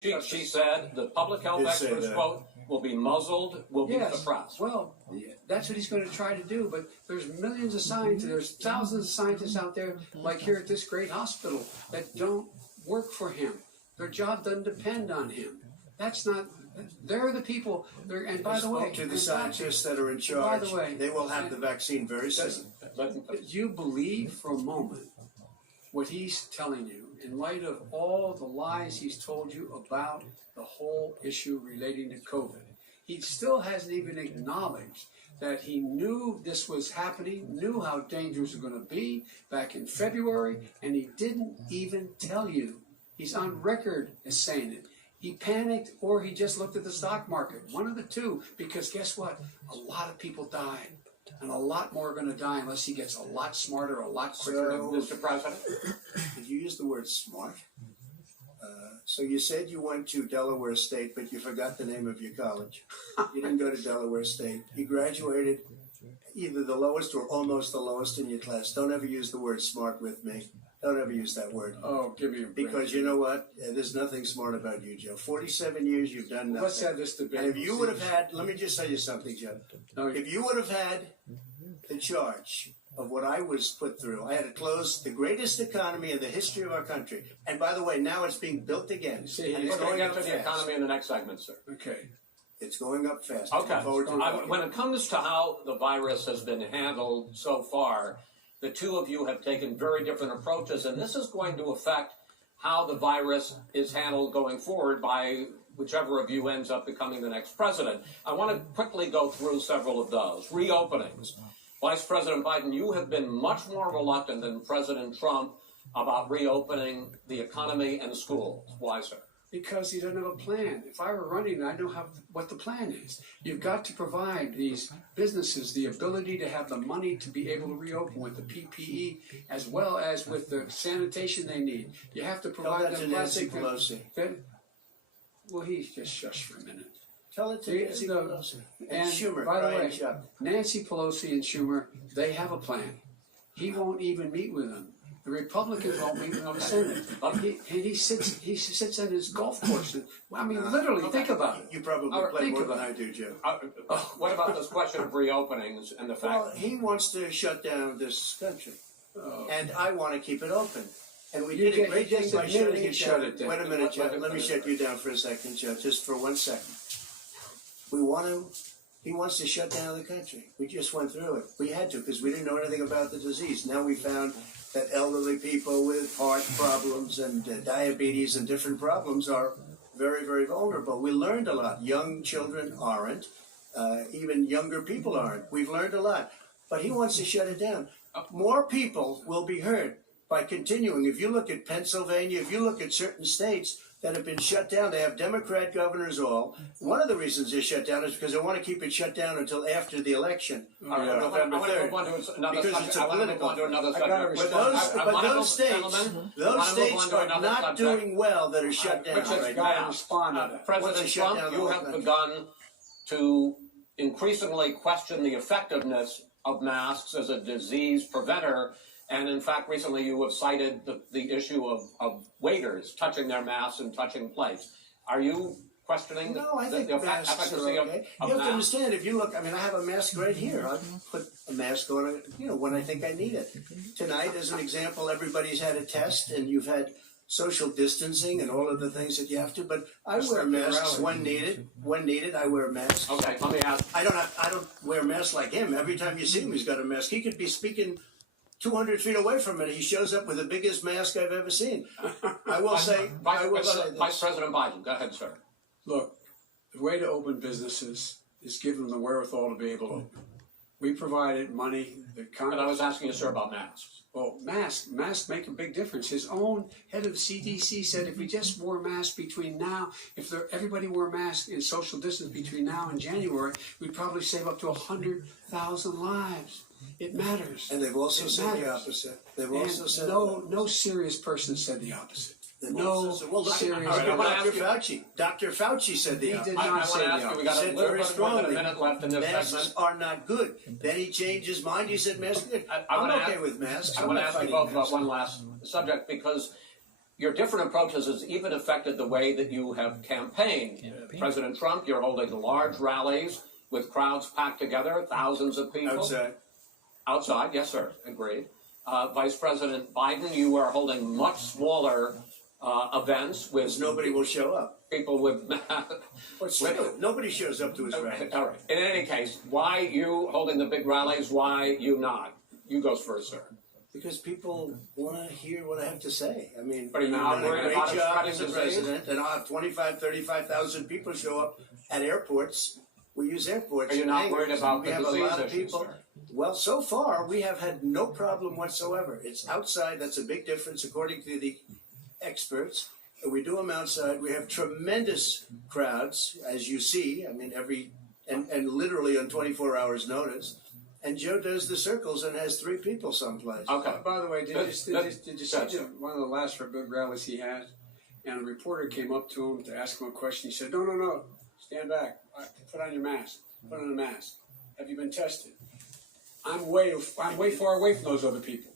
She said the public health experts, quote, will be muzzled, will be suppressed. Well, that's what he's going to try to do, but there's millions of scientists, there's thousands of scientists out there, like here at this great hospital, that don't work for him. Their job doesn't depend on him. That's not, they're the people, and by the way... to the scientists that are in charge, by the way, they will have the vaccine very soon. You believe for a moment what he's telling you, in light of all the lies he's told you about the whole issue relating to COVID. He still hasn't even acknowledged that he knew this was happening, knew how dangerous it was going to be back in February, and he didn't even tell you. He's on record as saying it. He panicked, or he just looked at the stock market. One of the two, because guess what? A lot of people died. And a lot more are going to die unless he gets a lot smarter, a lot quicker. Mr. President? Did you use the word smart? So you said you went to Delaware State, but you forgot the name of your college. You didn't go to Delaware State. You graduated either the lowest or almost the lowest in your class. Don't ever use the word smart with me. Don't ever use that word. Oh, give me a break. Because you know what? There's nothing smart about you, Joe. 47 years, you've done nothing. Let's have this debate. And if you would have had, let me just tell you something, Joe. No, if you would have had the charge of what I was put through, I had to close the greatest economy in the history of our country. And by the way, now it's being built again. See, and We're it's going to going get up to the fast. economy in the next segment, sir. Okay. It's going up fast. Okay. Look forward to it. When it comes to how the virus has been handled so far, the two of you have taken very different approaches, and this is going to affect how the virus is handled going forward by whichever of you ends up becoming the next president. I want to quickly go through several of those. Reopenings. Vice President Biden, you have been much more reluctant than President Trump about reopening the economy and schools. Why, sir? Because he doesn't have a plan. If I were running, I know what the plan is. You've got to provide these businesses the ability to have the money to be able to reopen with the PPE as well as with the sanitation they need. You have to Tell provide that to them Nancy plastic. Pelosi. Well, he's just shush for a minute. Tell it to Nancy Pelosi. And Schumer, by the Brian way, Chuck. Nancy Pelosi and Schumer, they have a plan. He won't even meet with them. The Republicans won't meet with them in the Senate. He sits at his golf course. And, I mean, literally, think about it. You probably play more than I do, Joe. What about this question of reopenings and the fact... Well, he wants to shut down this country. And I want to keep it open. And we did a great thing by shutting it down. Wait a minute, Joe. Let me shut you down for a second, Joe, just for 1 second. He wants to shut down the country. We just went through it. We had to because we didn't know anything about the disease. Now we found that elderly people with heart problems and diabetes and different problems are very, very vulnerable. We learned a lot. Young children aren't. Even younger people aren't. We've learned a lot. But he wants to shut it down. More people will be hurt by continuing. If you look at Pennsylvania, if you look at certain states that have been shut down, they have Democrat governors all. One of the reasons they're shut down is because they want to keep it shut down until after the election on November 3rd. Because it's a political. But those states are not doing well that are shut down right now. President Trump, you have begun to increasingly question the effectiveness of masks as a disease preventer. And in fact, recently you have cited the issue of waiters touching their masks and touching plates. Are you questioning the masks are okay. You have to understand, if you look, I mean, I have a mask right here. I put a mask on, when I think I need it. Tonight, as an example, everybody's had a test, and you've had social distancing and all of the things that you have to. But I wear masks when needed. When needed, I wear masks. Okay, let me ask. I don't wear masks like him. Every time you see him, he's got a mask. He could be speaking 200 feet away from it, he shows up with the biggest mask I've ever seen. I will say this. Vice President Biden, go ahead, sir. Look, the way to open businesses is give them the wherewithal to be able to open. We provided money. But I was asking you, sir, about masks. Well, masks make a big difference. His own head of CDC said if we just wore masks between now, everybody wore masks in social distance between now and January, we'd probably save up to 100,000 lives. It matters. And they've also said the opposite. They've also said no serious person said the opposite. Dr. Fauci said the opposite. He did not say the opposite. We got a little bit more than a minute left in this masks segment. are not good. Then he changed his mind. He said masks are good. I'm okay with masks. I want to ask you both about one last subject, because your different approaches has even affected the way that you have campaigned. President Trump, you're holding large rallies with crowds packed together, thousands of people. Outside, yes, sir, agreed. Vice President Biden, you are holding much smaller events with Nobody will show up. people with Nobody shows up to his rallies. All right. In any case, why you holding the big rallies? Why you not? You go first, sir. Because people want to hear what I have to say. I mean, But are you you've not done a worried great about job spreading as a disease? president, and I'll have 25, 35,000 people show up at airports. We use airports. Are you and not hangars, worried about and we the have a disease lot of issues, people. sir? Well, so far we have had no problem whatsoever. It's outside. That's a big difference, according to the experts. We do them outside. We have tremendous crowds, as you see. I mean, and literally on 24 hours notice. And Joe does the circles and has 3 people someplace. Okay. By the way, did you see Gotcha. one of the last big rallies he had? And a reporter came up to him to ask him a question. He said, no, stand back. Put on your mask. Put on a mask. Have you been tested? I'm way far away from those other people.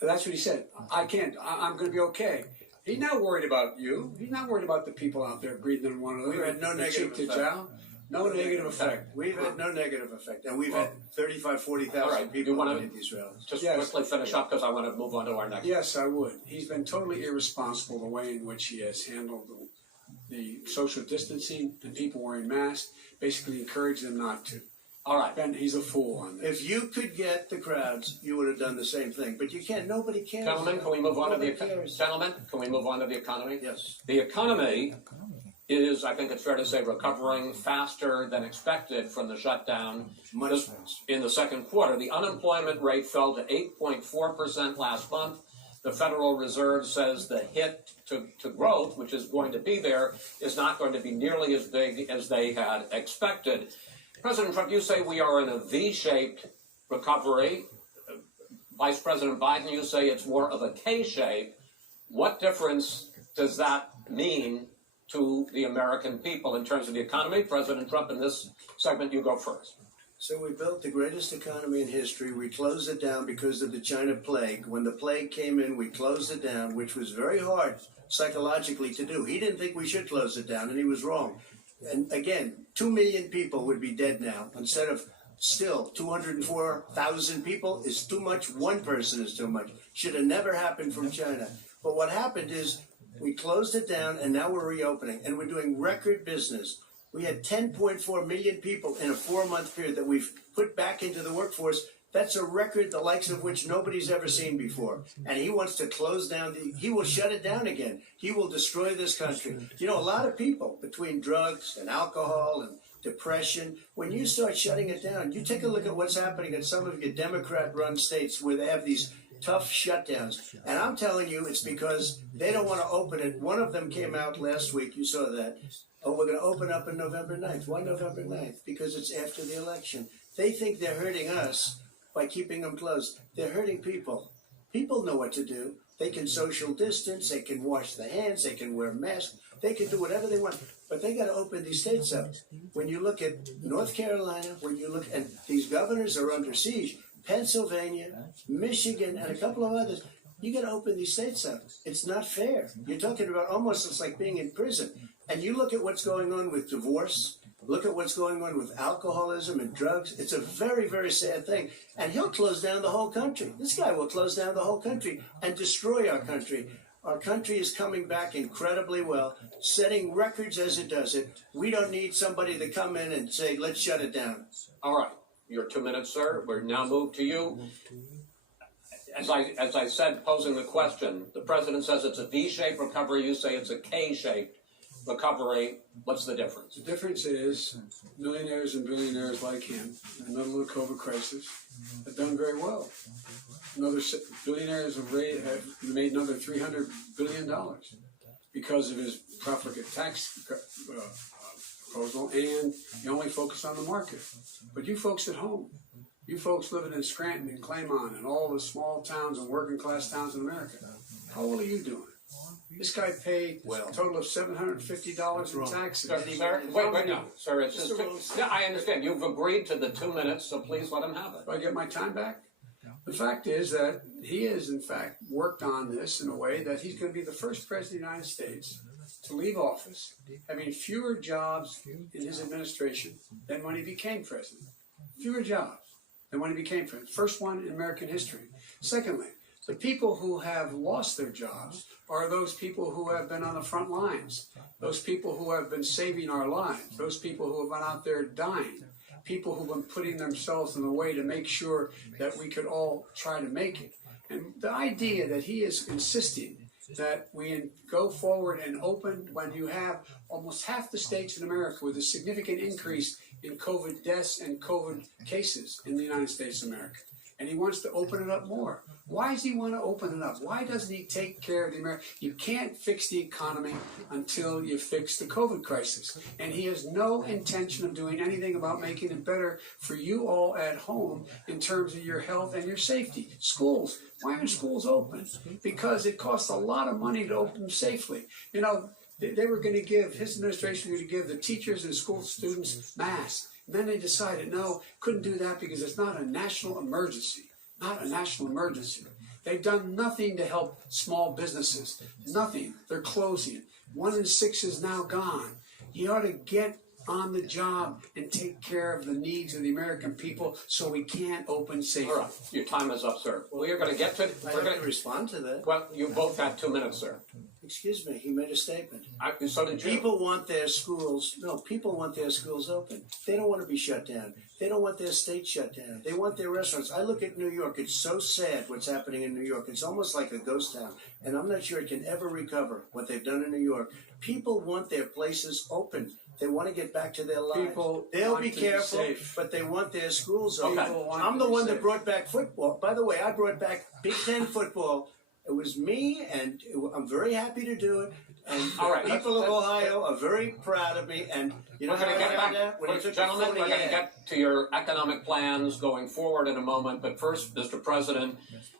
That's what he said. I can't. I'm going to be okay. He's not worried about you. He's not worried about the people out there breathing on one another. We've had no negative cheek to effect. jowl. No negative effect. We've had no negative effect. And we've had 35, 40,000 All right. people You wanna- at these rallies. Just Yes. quickly finish up because I want to move on to our next. Yes, I would. He's been totally irresponsible the way in which he has handled the social distancing and people wearing masks. Basically, encouraged them not to. All right. Ben, he's a fool on this. If you could get the crowds, you would have done the same thing. But you can't. Nobody cares. Gentlemen, can we move on to Nobody the cares. gentlemen? Can we move on to the economy? Yes. The economy is, I think it's fair to say, recovering faster than expected from the shutdown. Much This- faster. In the second quarter, the unemployment rate fell to 8.4% last month. The Federal Reserve says the hit to growth, which is going to be there, is not going to be nearly as big as they had expected. President Trump, you say we are in a V-shaped recovery. Vice President Biden, you say it's more of a K-shape. What difference does that mean to the American people in terms of the economy? President Trump, in this segment, you go first. So we built the greatest economy in history. We closed it down because of the China plague. When the plague came in, we closed it down, which was very hard psychologically to do. He didn't think we should close it down, and he was wrong. And again, 2 million people would be dead now instead of still 204,000 people is too much. One person is too much. Should have never happened from China. But what happened is we closed it down, and now we're reopening, and we're doing record business. We had 10.4 million people in a 4-month period that we've put back into the workforce. That's a record the likes of which nobody's ever seen before. And he wants to close down, he will shut it down again. He will destroy this country. You know, a lot of people, between drugs and alcohol and depression, when you start shutting it down, you take a look at what's happening in some of your Democrat-run states where they have these tough shutdowns. And I'm telling you, it's because they don't want to open it. One of them came out last week, you saw that. Oh, we're going to open up on November 9th. Why November 9th? Because it's after the election. They think they're hurting us by keeping them closed. They're hurting people. People know what to do. They can social distance, they can wash their hands, they can wear masks, they can do whatever they want. But they got to open these states up. When you look at North Carolina, when you look at these governors are under siege, Pennsylvania, Michigan, and a couple of others, you got to open these states up. It's not fair. You're talking about almost it's like being in prison. And you look at what's going on with divorce, look at what's going on with alcoholism and drugs. It's a very, very sad thing. And he'll close down the whole country. This guy will close down the whole country and destroy our country. Our country is coming back incredibly well, setting records as it does it. We don't need somebody to come in and say, let's shut it down. All right. Your 2 minutes, sir. We're now moved to you. As I said, posing the question, the president says it's a V-shaped recovery. You say it's a K-shaped recovery. What's the difference? The difference is millionaires and billionaires like him, in the middle of the COVID crisis, have done very well. Billionaires have made another $300 billion because of his profligate tax proposal, and he only focused on the market. But you folks at home, you folks living in Scranton and Claymont and all the small towns and working class towns in America, how well are you doing? This guy paid a total of $750 in taxes. Sir, wait, no. Sir, it's just, yeah, I understand. You've agreed to the 2 minutes, so please let him have it. Do I get my time back? The fact is that he has, in fact, worked on this in a way that he's going to be the first president of the United States to leave office having fewer jobs in his administration than when he became president. Fewer jobs than when he became president. First one in American history. Secondly, the people who have lost their jobs are those people who have been on the front lines, those people who have been saving our lives, those people who have been out there dying, people who've been putting themselves in the way to make sure that we could all try to make it. And the idea that he is insisting that we go forward and open when you have almost half the states in America with a significant increase in COVID deaths and COVID cases in the United States of America. And he wants to open it up more. Why does he want to open it up? Why doesn't he take care of the American? You can't fix the economy until you fix the COVID crisis. And he has no intention of doing anything about making it better for you all at home in terms of your health and your safety. Schools. Why aren't schools open? Because it costs a lot of money to open them safely. You know, they were going to give, his administration was going to give the teachers and school students masks. And then they decided, no, couldn't do that because it's not a national emergency. Not a national emergency. They've done nothing to help small businesses. Nothing. They're closing. 1 in 6 is now gone. You ought to get on the job and take care of the needs of the American people so we can open safely. All right, your time is up, sir. We are going to get to. I have to respond to that. Well, you both had 2 minutes, sir. Excuse me, he made a statement. So did you. People want their schools open. They don't want to be shut down. They don't want their state shut down. They want their restaurants. I look at New York. It's so sad what's happening in New York. It's almost like a ghost town. And I'm not sure it can ever recover what they've done in New York. People want their places open. They want to get back to their lives. They'll be careful, but they want their schools open. Okay. I'm the one that brought back football. By the way, I brought back Big Ten football. It was me, and I'm very happy to do it. And All right, the people of Ohio are very proud of me. And you know We're how going I to get found back, out? When I took gentlemen, the we're going to get to your economic plans going forward in a moment. But first, Mr. President,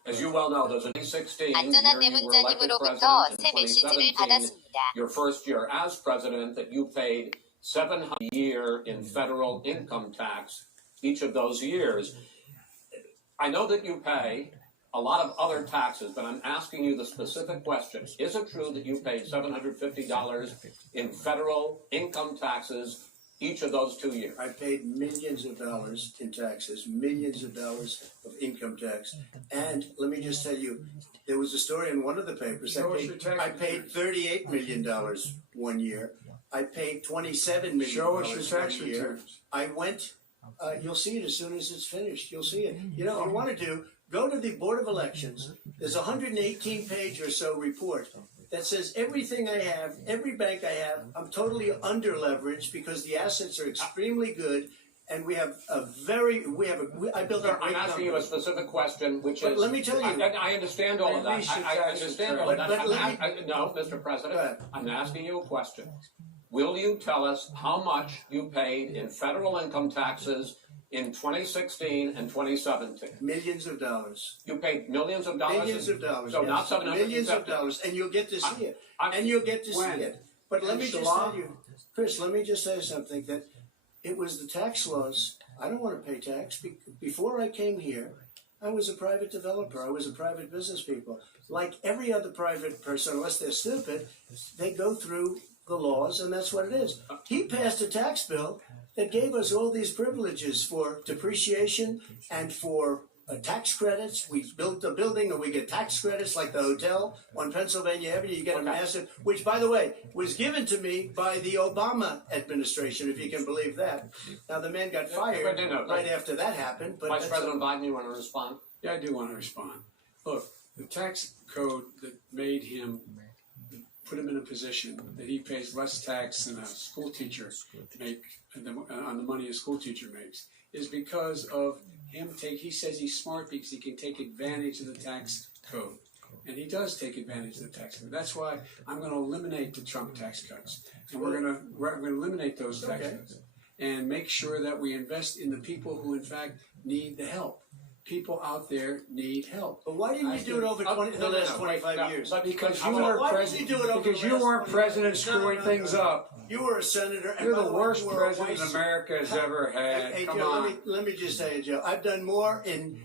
as you well know, there's a 2016 안전한 year you were elected 내분자님으로부터 president, 새 and 메시지를 2017, 받았습니다. your first year as president, that you paid $700 a year in federal income tax each of those years. I know that you pay a lot of other taxes, but I'm asking you the specific question. Is it true that you paid $750 in federal income taxes each of those 2 years? I paid millions of dollars in taxes, millions of dollars of income tax. And let me just tell you, there was a story in one of the papers. I paid $38 million 1 year. I paid $27 million Show us your tax 1 year. returns. I went, you'll see it as soon as it's finished. You'll see it. You know, I want to do, go to the Board of Elections. There's a 118-page or so report that says everything I have, every bank I have, I'm totally under leveraged because the assets are extremely good, and we have a very, I built a Sir, great I'm asking you a company. specific question, which But is. let me tell you. I understand all of that. Release your I tax understand all return. of that. But let No, Mr. President, Go ahead. I'm asking you a question. Will you tell us how much you paid in federal income taxes in 2016 and 2017? Millions of dollars. You paid millions of dollars? Millions of dollars. So yes. not 750. Millions of dollars, and you'll get to see it. I'm- And you'll get to When? see it. But let me just tell you, Chris, let me just say something, that it was the tax laws. I don't want to pay tax. Before I came here, I was a private developer. I was a private business people. Like every other private person, unless they're stupid, they go through the laws, and that's what it is. He passed a tax bill that gave us all these privileges for depreciation and for tax credits. We built a building and we get tax credits, like the hotel on Pennsylvania Avenue. You get a massive, which, by the way, was given to me by the Obama administration, if you can believe that. Now, the man got fired right after that happened. But Vice President Biden, you want to respond? Yeah, I do want to respond. Look, the tax code that made him, put him in a position that he pays less tax than a school teacher on the money a school teacher makes, is because of him he says he's smart because he can take advantage of the tax code. And he does take advantage of the tax code. That's why I'm going to eliminate the Trump tax cuts. And we're going to eliminate those tax cuts and make sure that we invest in the people who, in fact, need the help. People out there need help. But why didn't you do it over the last 25 years? Because you weren't president. Because you weren't president screwing things up. You were a senator. And You're by the way, worst you were a president vice- America has ever had. Hey, Come Joe, on. let me just say, Joe, I've done more in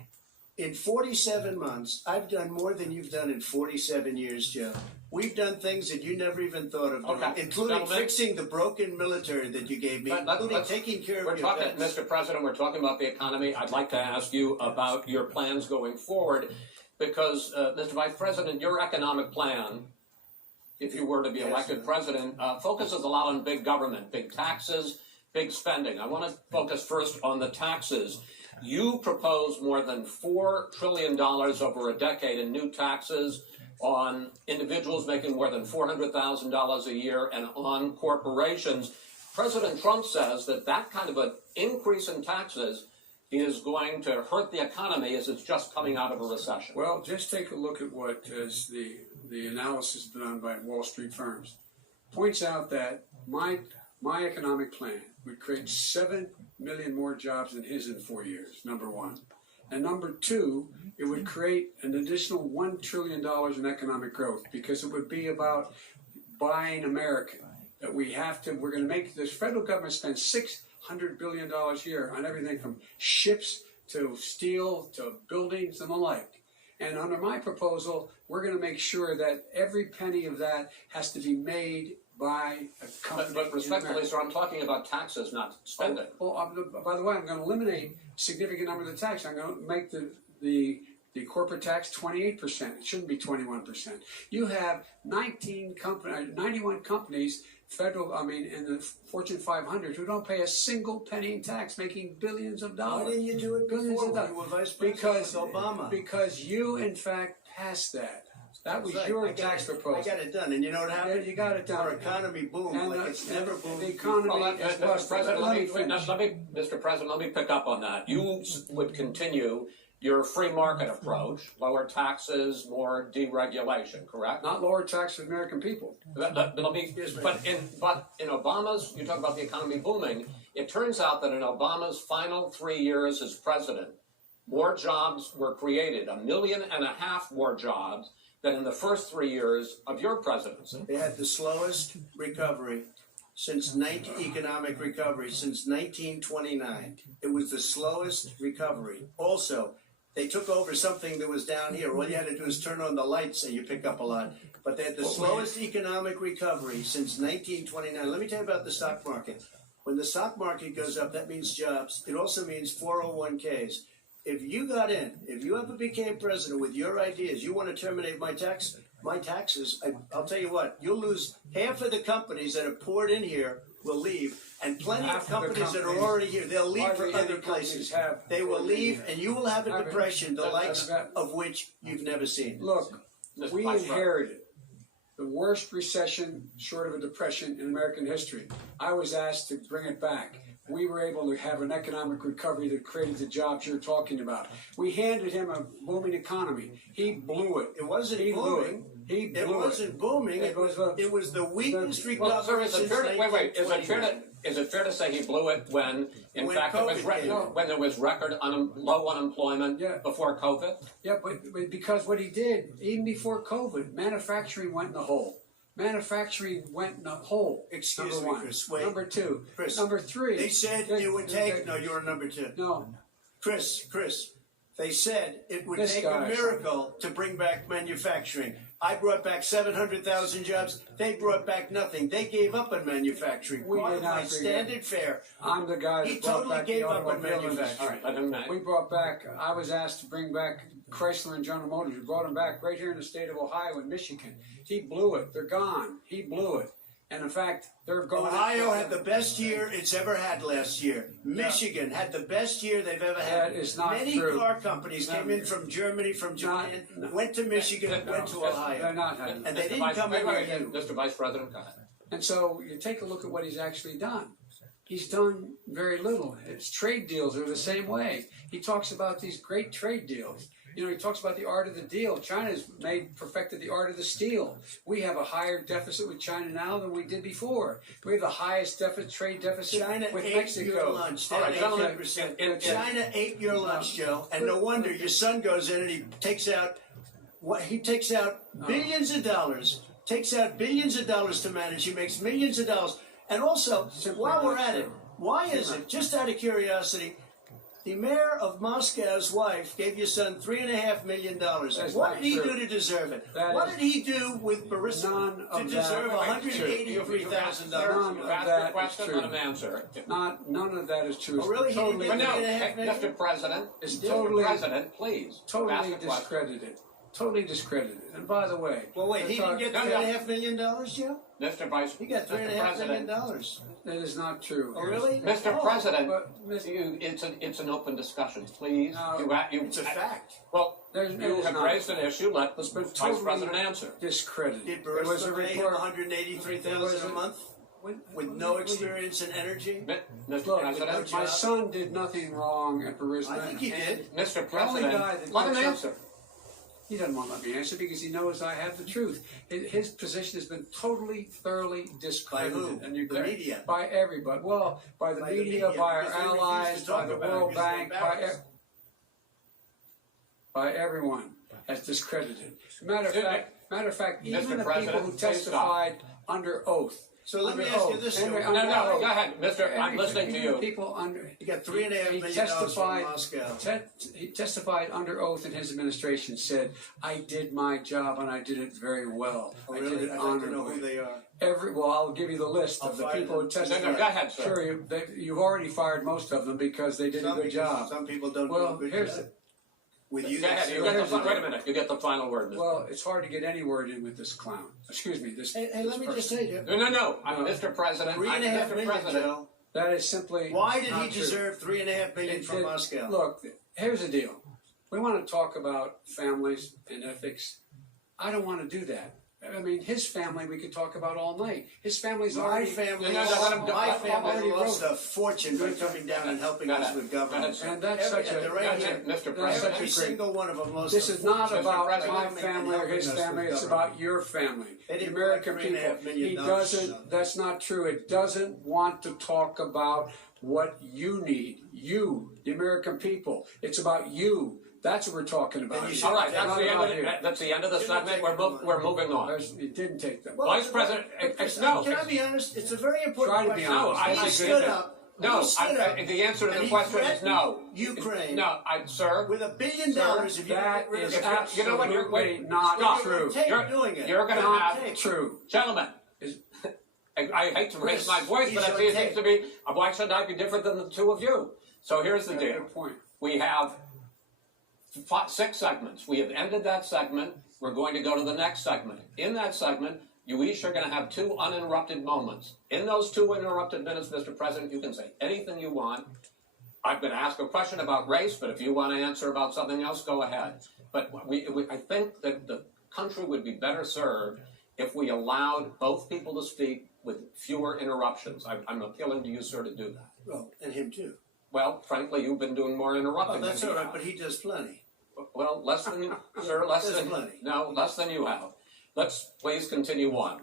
In 47 months, I've done more than you've done in 47 years, Joe. We've done things that you never even thought of doing, Okay. including Gentlemen. fixing the broken military that you gave me, including Let's- taking care of We're your talking, vets. Mr. President, we're talking about the economy. I'd like to ask you about your plans going forward because, Mr. Vice President, your economic plan, if you were to be Yes, elected sir. president, focuses a lot on big government, big taxes, big spending. I want to focus first on the taxes. You propose more than $4 trillion over a decade in new taxes on individuals making more than $400,000 a year and on corporations. President Trump says that that kind of an increase in taxes is going to hurt the economy as it's just coming out of a recession. Well, just take a look at what is the analysis done by Wall Street firms. Points out that my economic plan would create 7 million more jobs than his in 4 years, number one. And number two, it would create an additional $1 trillion in economic growth because it would be about buying American. That we're going to make this federal government spend $600 billion a year on everything from ships to steel to buildings and the like. And under my proposal, we're going to make sure that every penny of that has to be made by a company. But in respectfully, America. sir, I'm talking about taxes, not spending. By the way, I'm going to eliminate a significant number of the tax. I'm going to make the corporate tax 28%. It shouldn't be 21%. You have 91 companies, in the Fortune 500, who don't pay a single penny in tax, making billions of dollars. Why didn't you do it Billions before of when dollars. you were vice president Because with Obama? Because you, in fact, passed that. That was Right. your I got tax it- proposal. I got it done, and you know what happened? Yeah, you got it done. Our economy boomed And like it's never boomed. the economy Well, is Mr. busted. President, Let me finish. Mr. President, let me pick up on that. You would continue your free market approach, lower taxes, more deregulation, correct? Not lower tax for the American people. But in Obama's, you talk about the economy booming. It turns out that in Obama's final 3 years as president, more jobs were created, 1.5 million more jobs than in the first 3 years of your presidency. They had the slowest recovery economic recovery since 1929. It was the slowest recovery. Also, they took over something that was down here. All you had to do is turn on the lights and you pick up a lot. But they had the slowest economic recovery since 1929. Let me tell you about the stock market. When the stock market goes up, that means jobs. It also means 401ks. If you got in, if you ever became president with your ideas, you want to terminate my taxes, I'll tell you what, you'll lose half of the companies that have poured in here will leave, and plenty Half of of the companies that are companies- already here, they'll leave for hardly other any companies places. have They will poured in leave, here. and you will have a Harvey, depression, the likes that- of which you've never seen. Look, Mr. we Vice President. inherited the worst recession short of a depression in American history. I was asked to bring it back. We were able to have an economic recovery that created the jobs you're talking about. We handed him a booming economy. He blew it. It wasn't He blew it. booming. He blew It wasn't booming. It was It was the weakest Well, sir, recovery is it since fair to, wait, $1929. is it fair to say he blew it when, in When fact, there was COVID came. when there was record low unemployment Yeah. before COVID? Yeah, but because what he did, even before COVID, manufacturing went in the hole. Manufacturing went in the hole. Excuse number me, one. Chris, wait. Number two. Chris, Number three. They said it would take. No, you're number two. No. Chris, they said it would This take guy. a miracle to bring back manufacturing. I brought back 700,000 jobs. They brought back nothing. They gave up on manufacturing. We Part did of not my forget. standard fare. I'm the guy that He brought totally back gave the up on automobile industry. manufacturing. All right, let him make. We brought back, I was asked to bring back Chrysler and General Motors. We brought them back right here in the state of Ohio and Michigan. He blew it. They're gone. He blew it. And in fact, they're going. Ohio had the best year it's ever had last year. Michigan had the best year they've ever had. That is not Many true. car companies came in from Germany, from Japan, went to Michigan, went to They're Ohio. not having. And they Mr. didn't Vice, come wait, in wait, with you. Mr. Vice President, go ahead. And so you take a look at what he's actually done. He's done very little. His trade deals are the same way. He talks about these great trade deals. You know, he talks about the art of the deal. China's perfected the art of the steal. We have a higher deficit with China now than we did before. We have the highest trade deficit China with ate Mexico. your lunch. All right, That gentlemen, 18%. in- China ate your lunch, Joe. And no wonder your son goes in and he takes out billions of dollars. Takes out billions of dollars to manage. He makes millions of dollars. And also, Simply while we're not at it, true. why is it, just out of curiosity, The mayor of Moscow's wife gave your son $3.5 million. That's What not did he true. do to deserve it? That What is- did he do with Burisma None to of deserve that is true. $183,000? You've None of asked that the is question, true. let him answer. None of that is true. Oh, really? It's He didn't totally, get But no, $3.5 hey, million? Mr. President, It's Mr. totally- President, please, ask totally the question. discredited. Totally discredited. And by the way, Well, wait, he didn't get No, no. $3.5 million, Joe? Mr. Vice, He got Mr. $3.5 million. President, that is not true. Oh, really? Mr. Oh, President, But Mr. it's an open discussion, please. No, It's a fact. Well, There's- you there's have not. raised an issue, let the It's been Vice totally President answer. discredited. Did There was a Burisma pay him report $183,000 a month with no experience in energy? Mr. Look, President, my son did nothing wrong at Burisma. I think he did. Mr. The only President, guy that let him did answer. He doesn't want to let me answer because he knows I have the truth. His position has been totally, thoroughly discredited. By who? And you The media. By everybody. Well, by the By the media, media, by our because they refuse allies, to talk by the about it World because they're Bank, embarrassed. by everyone has discredited. Matter of fact, Mr. even the President, people who please stop. testified under oath. So let me Under ask you oath. this, Under- Joe. No, under no, oath. go ahead, Mister, I'm listening to Even you. people under. He got $3.5 he million from testified- Moscow. He testified under oath in his administration, said, I did my job and I did it very well. Oh, I really? did it I'd like to know honorably. who they are. Well, I'll give you the list I'll of the fire people who them. No, testified. no, go ahead, sir. Sure, you've already fired most of them because they did a good job. Some people don't Well, do a here's good job. the- With you, Go ahead, you that's- get the, wait a minute, you get the final word. Mr. Well, it's hard to get any word in with this clown. Excuse me, this. Hey, this let me person. just say, Joe. No, I'm Mr. President, I'm $3.5 Mr. million, President. Joe. That is simply. Why did not he true. deserve $3.5 million from It- Moscow? Look, here's the deal. We want to talk about families and ethics. I don't want to do that. I mean, his family we could talk about all night. His family's My already. family, No, let him- my let- family already lost wrote- a fortune by coming down and helping Go us ahead. with Go ahead, government. sir. And that's such a. At the rate That's of- it, Mr. That's President. such Every a great. single one of them lost This a is not fortune about President. my coming and family or helping his us with family. It's government. about your family, They the didn't American collect $3.5 people. million He dollars. doesn't. That's not true. It doesn't want to talk about what you need. You, the American people. It's about you. That's what we're talking about. Then you here. should- All right, It's that's not the end about of here. that's the end of the Didn't segment. take We're, the money. we're moving on. It didn't take that. Well, Vice President, no. Can I be honest? It's a very important Try to be question. honest. No, I He agree stood that- up. No, he stood up the answer to and the he question is threatened no. Ukraine No, sir. with $1 billion Sir, if you that get rid of is the you know what, you're- absolutely wait, not stop. true. Tape You're- doing it. you're gonna On have- tape. True. Gentlemen, Is- I hate to raise Chris, my voice, but he's it on seems tape. to be, why should I be different than the two of you? So here's the That's a deal. good point. We have 6 segments. We have ended that segment. We're going to go to the next segment. In that segment, you each are going to have 2 uninterrupted moments. In those 2 uninterrupted minutes, Mr. President, you can say anything you want. I'm going to ask a question about race, but if you want to answer about something else, go ahead. But I think that the country would be better served if we allowed both people to speak with fewer interruptions. I'm appealing to you, sir, to do that. Well, and him too. Well, frankly, you've been doing more interrupting. Oh, that's than all he right, has. but he does plenty. Well, less than sir, less There's than plenty. no, less than you have. Let's please continue on.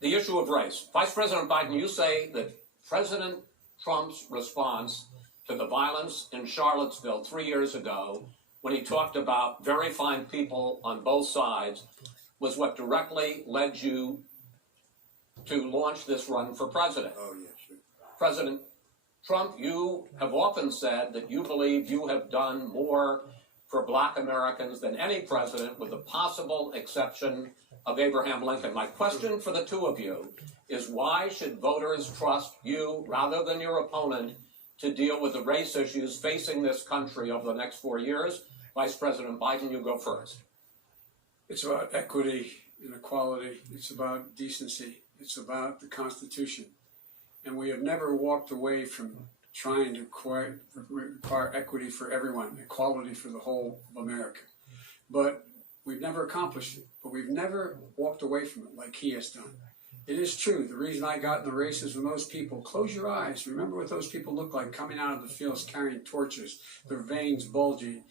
The issue of race. Vice President Biden, you say that President Trump's response to the violence in Charlottesville 3 years ago, when he talked about very fine people on both sides, was what directly led you to launch this run for president. Oh, yeah, sure. President Trump, you have often said that you believe you have done more for black Americans than any president, with the possible exception of Abraham Lincoln. My question for the two of you is, why should voters trust you rather than your opponent to deal with the race issues facing this country over the next 4 years? Vice President Biden, you go first. It's about equity and equality. It's about decency. It's about the Constitution. And we have never walked away from trying to require equity for everyone, equality for the whole of America. But we've never accomplished it. But we've never walked away from it like he has done. It is true. The reason I got in the races with those people, close your eyes. Remember what those people look like coming out of the fields carrying torches, their veins bulging,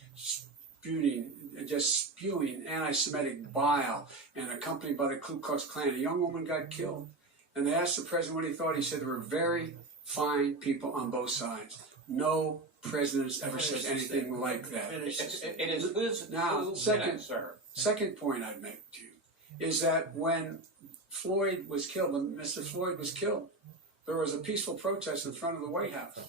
just spewing anti-Semitic bile, and accompanied by the Ku Klux Klan. A young woman got killed. And they asked the president what he thought. He said there were very fine people on both sides. No president has ever said anything like that. It is who's Now, who's second- minute, sir. Second point I'd make to you is that when Floyd was killed, when Mr. Floyd was killed, there was a peaceful protest in front of the White House.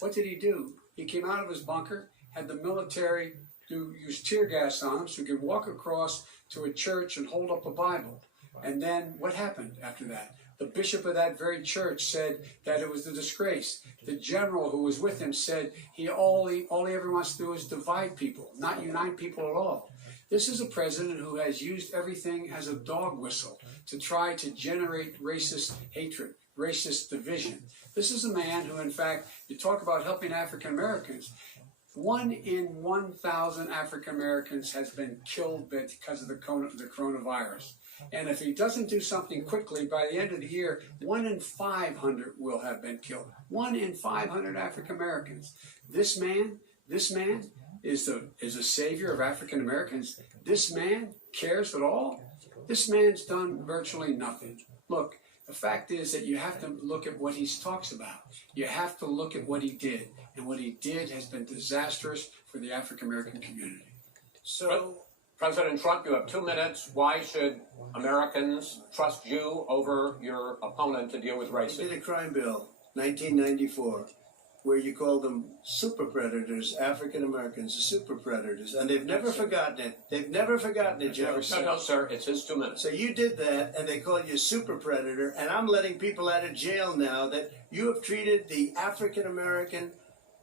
What did he do? He came out of his bunker, had the military use tear gas on him so he could walk across to a church and hold up a Bible. And then what happened after that? The bishop of that very church said that it was a disgrace. The general who was with him said all he ever wants to do is divide people, not unite people at all. This is a president who has used everything as a dog whistle to try to generate racist hatred, racist division. This is a man who, in fact, you talk about helping African Americans. 1 in 1,000 African Americans has been killed because of the coronavirus. And if he doesn't do something quickly, by the end of the year, 1 in 500 will have been killed. 1 in 500 African Americans. This man is a savior of African Americans. This man cares at all. This man's done virtually nothing. Look, the fact is that you have to look at what he talks about. You have to look at what he did. And what he did has been disastrous for the African American community. So, President Trump, you have 2 minutes. Why should Americans trust you over your opponent to deal with they racism? did a crime bill, 1994, where you called them super predators, African Americans, super predators, and they've never forgotten it. They've never forgotten it, Joe. No, sir, it's his 2 minutes. So you did that, and they called you super predator, and I'm letting people out of jail now that you have treated the African American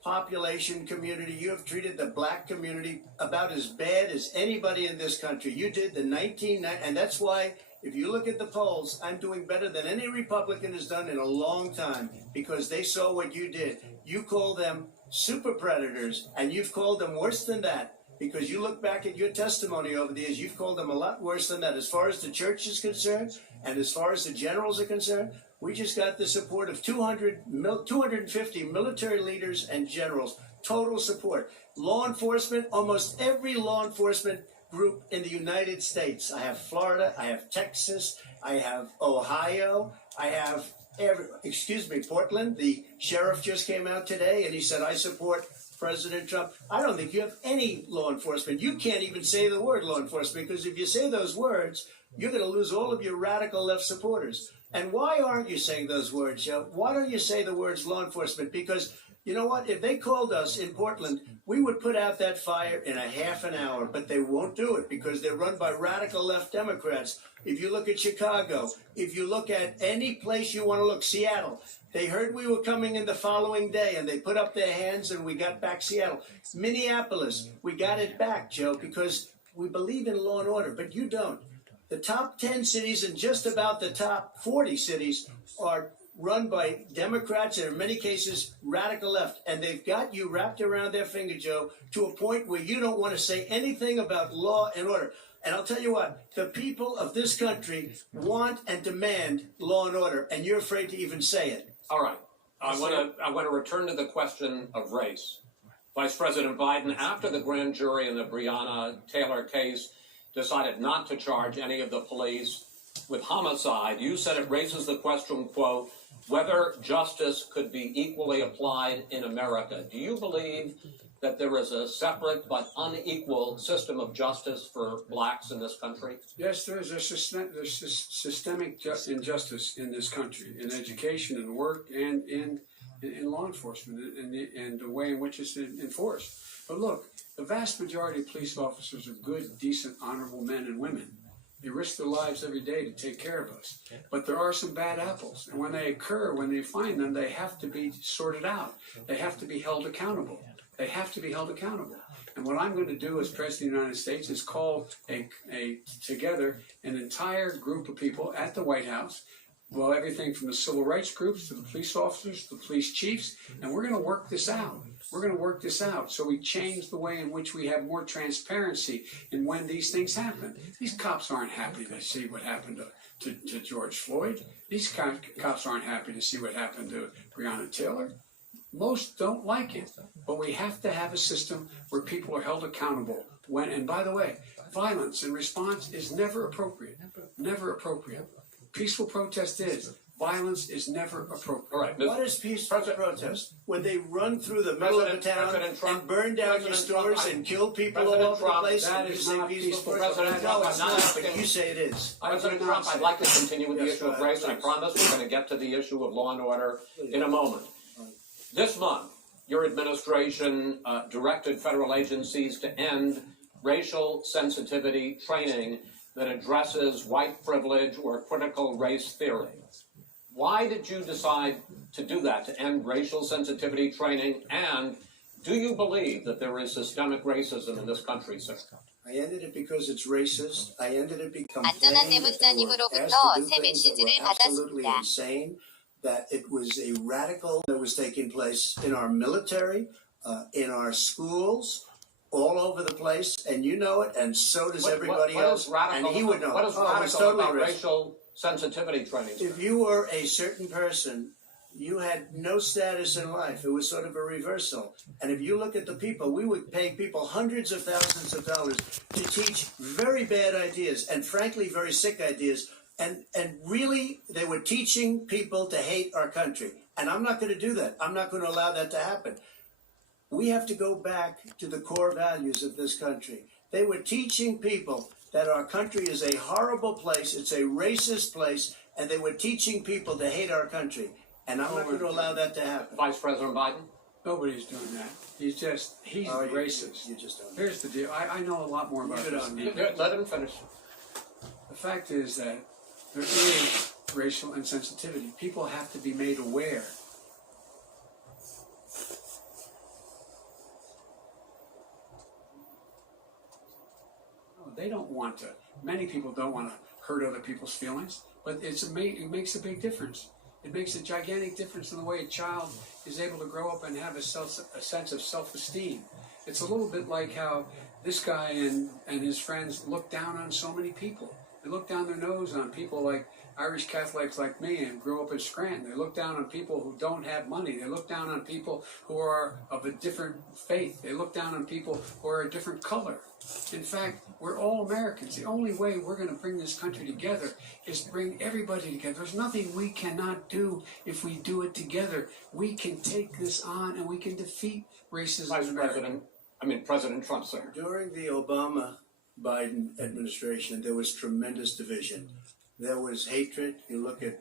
population community, you have treated the black community about as bad as anybody in this country. You did the 1990, and that's why, if you look at the polls, I'm doing better than any Republican has done in a long time, because they saw what you did. You call them super predators, and you've called them worse than that, because you look back at your testimony over the years, you've called them a lot worse than that. As far as the church is concerned, and as far as the generals are concerned, we just got the support of 250 military leaders and generals, total support. Law enforcement, almost every law enforcement group in the United States. I have Florida, I have Texas, I have Ohio, I have Portland. The sheriff just came out today and he said, I support President Trump. I don't think you have any law enforcement. You can't even say the word law enforcement, because if you say those words, you're going to lose all of your radical left supporters. And why aren't you saying those words, Joe? Why don't you say the words law enforcement? Because you know what? If they called us in Portland, we would put out that fire in a half an hour, but they won't do it because they're run by radical left Democrats. If you look at Chicago, if you look at any place you want to look, Seattle, they heard we were coming in the following day and they put up their hands and we got back Seattle. Minneapolis, we got it back, Joe, because we believe in law and order, but you don't. The top 10 cities and just about the top 40 cities are run by Democrats and in many cases radical left. And they've got you wrapped around their finger, Joe, to a point where you don't want to say anything about law and order. And I'll tell you what, the people of this country want and demand law and order, and you're afraid to even say it. All right. I want to return to the question of race. Vice President Biden, after the grand jury in the Breonna Taylor case decided not to charge any of the police with homicide, you said it raises the question, quote, whether justice could be equally applied in America. Do you believe that there is a separate but unequal system of justice for blacks in this country? Yes, there's systemic injustice in this country, in education and work and in law enforcement and the way in which it's enforced. But look, the vast majority of police officers are good, decent, honorable men and women. They risk their lives every day to take care of us. But there are some bad apples. And when they occur, when they find them, they have to be sorted out. They have to be held accountable. They have to be held accountable. And what I'm going to do as President of the United States is call together an entire group of people at the White House, well, everything from the civil rights groups to the police officers, to the police chiefs, and we're going to work this out. We're going to work this out so we change the way in which we have more transparency in when these things happen. These cops aren't happy to see what happened to George Floyd. These cops aren't happy to see what happened to Breonna Taylor. Most don't like it, but we have to have a system where people are held accountable. And by the way, violence in response is never appropriate. Never appropriate. Peaceful protest is. Violence is never appropriate. All right, What is peaceful protest? When they run through the middle of the town and burn down your stores and kill people all over the place? That is not peaceful protest. President No, Trump, it's I'm not not, asking- but you say it is. President Trump, I'd like to continue with the Yes, issue of go ahead, race, and I please. promise we're going to get to the issue of law and order in a moment. This month, your administration directed federal agencies to end racial sensitivity training that addresses white privilege or critical race theory. Why did you decide to do that, to end racial sensitivity training? And do you believe that there is systemic racism in this country, sir? I ended it because it's racist. I ended it because 안전한 내문자님으로부터 새 메시지를 absolutely 받았습니다. insane. That it was a radical that was taking place in our military, in our schools, all over the place, and you know it, and so does everybody what else. Is radical, and he would know. What is it was radical totally about racist. racial sensitivity training? If you were a certain person, you had no status in life. It was sort of a reversal. And if you look at the people, we would pay people hundreds of thousands of dollars to teach very bad ideas and frankly very sick ideas. And really, they were teaching people to hate our country. And I'm not going to do that. I'm not going to allow that to happen. We have to go back to the core values of this country. They were teaching people that our country is a horrible place, it's a racist place, and they were teaching people to hate our country. And I'm not going to allow that to happen. Vice President Biden? Nobody's doing that. He's Oh, racist. You just don't. Here's the deal. I know a lot more about Leave it this. on me. Let him finish. The fact is that there is racial insensitivity. People have to be made aware. They don't want to. Many people don't want to hurt other people's feelings, but it makes a big difference. It makes a gigantic difference in the way a child is able to grow up and have a sense of self-esteem. It's a little bit like how this guy and his friends look down on so many people. They look down their nose on people like Irish Catholics like me and grew up in Scranton. They look down on people who don't have money. They look down on people who are of a different faith. They look down on people who are a different color. In fact, we're all Americans. The only way we're going to bring this country together is bring everybody together. There's nothing we cannot do if we do it together. We can take this on and we can defeat racism in America. President Trump, sir. During the Obama-Biden administration, there was tremendous division. There was hatred. You look at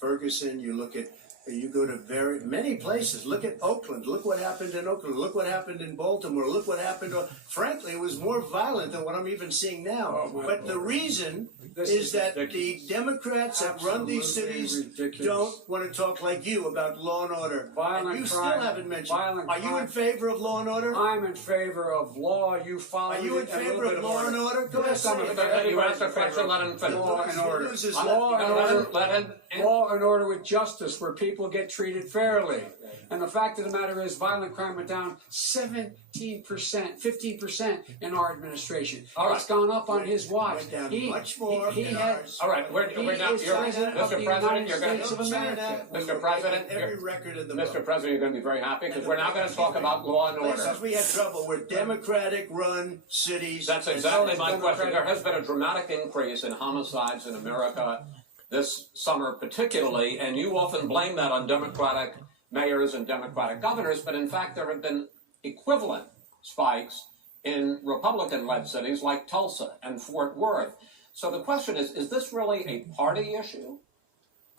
Ferguson. You go to many places. Look at Oakland. Look what happened in Oakland. Look what happened in Baltimore. Look what happened. Frankly, it was more violent than what I'm even seeing now. But the reason is that the Democrats that run these cities don't want to talk like you about law and order. Violent and you crime, still haven't mentioned. violent Are you in crime. favor of law and order? I'm in favor of law. You follow Are you in it, and a favor little of bit law and order? Go Yes, ahead, I'm say in it. favor. You asked a question, let him finish. Law and order. Loses Law and order. Let him Law and order with justice, where people get treated fairly. And the fact of the matter is, violent crime went down 17%, 15% in our administration. All right. It's gone up on his watch. Went down much more he than had. ours. All right, we're He now. is president of the Mr. President, United you're going States to. of America. Mr. President, every record in the book. Mr. President, you're going to be very happy because we're now going to talk about law and order. Places we had trouble were Democratic-run cities. That's exactly my question. There has been a dramatic increase in homicides in America this summer, particularly, and you often blame that on Democratic mayors and Democratic governors, but in fact, there have been equivalent spikes in Republican-led cities like Tulsa and Fort Worth. So the question is this really a party issue?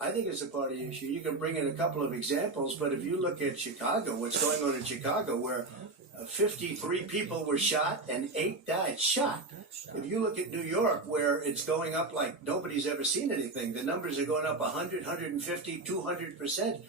I think it's a party issue. You can bring in a couple of examples, but if you look at Chicago, what's going on in Chicago, where 53 people were shot and 8 died shot. If you look at New York, where it's going up like nobody's ever seen anything, the numbers are going up 100, 150, 200%.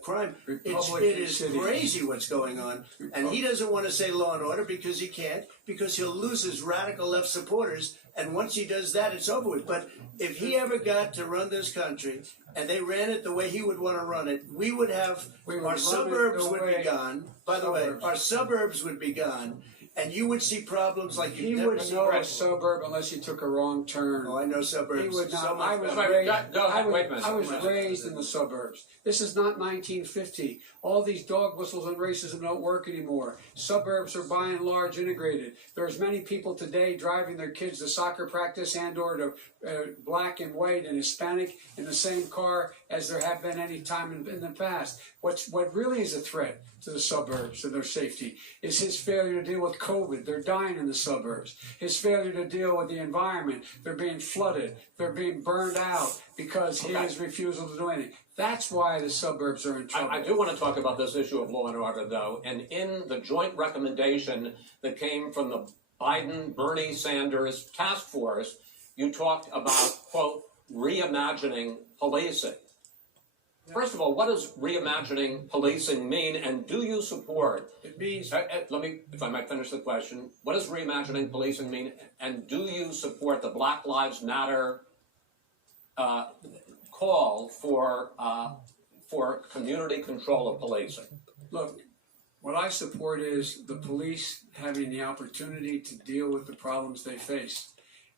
Crime. It is crazy what's going on. And he doesn't want to say law and order because he can't, because he'll lose his radical left supporters. And once he does that, it's over with. But if he ever got to run this country and they ran it the way he would want to run it, we would have our suburbs would be gone. By the way, our suburbs would be gone. And you would see problems like He you've never would seen. know a suburb unless you took a wrong turn. Oh, I know suburbs. He would not. So much I was better. raised. Go ahead, wait a minute. I was raised in the suburbs. This is not 1950. All these dog whistles on racism don't work anymore. Suburbs are by and large integrated. There's many people today driving their kids to soccer practice and or to black and white and Hispanic in the same car as there have been any time in the past. What really is a threat to the suburbs and their safety is his failure to deal with COVID. They're dying in the suburbs. His failure to deal with the environment. They're being flooded. They're being burned out because his refusal to do anything. That's why the suburbs are in trouble. I do want to talk about this issue of law and order, though. And in the joint recommendation that came from the Biden-Bernie Sanders task force, you talked about, quote, reimagining policing. First of all, what does reimagining policing mean, and do you support? It means Let me, if I might finish the question. What does reimagining policing mean, and do you support the Black Lives Matter call for community control of policing? Look, what I support is the police having the opportunity to deal with the problems they face.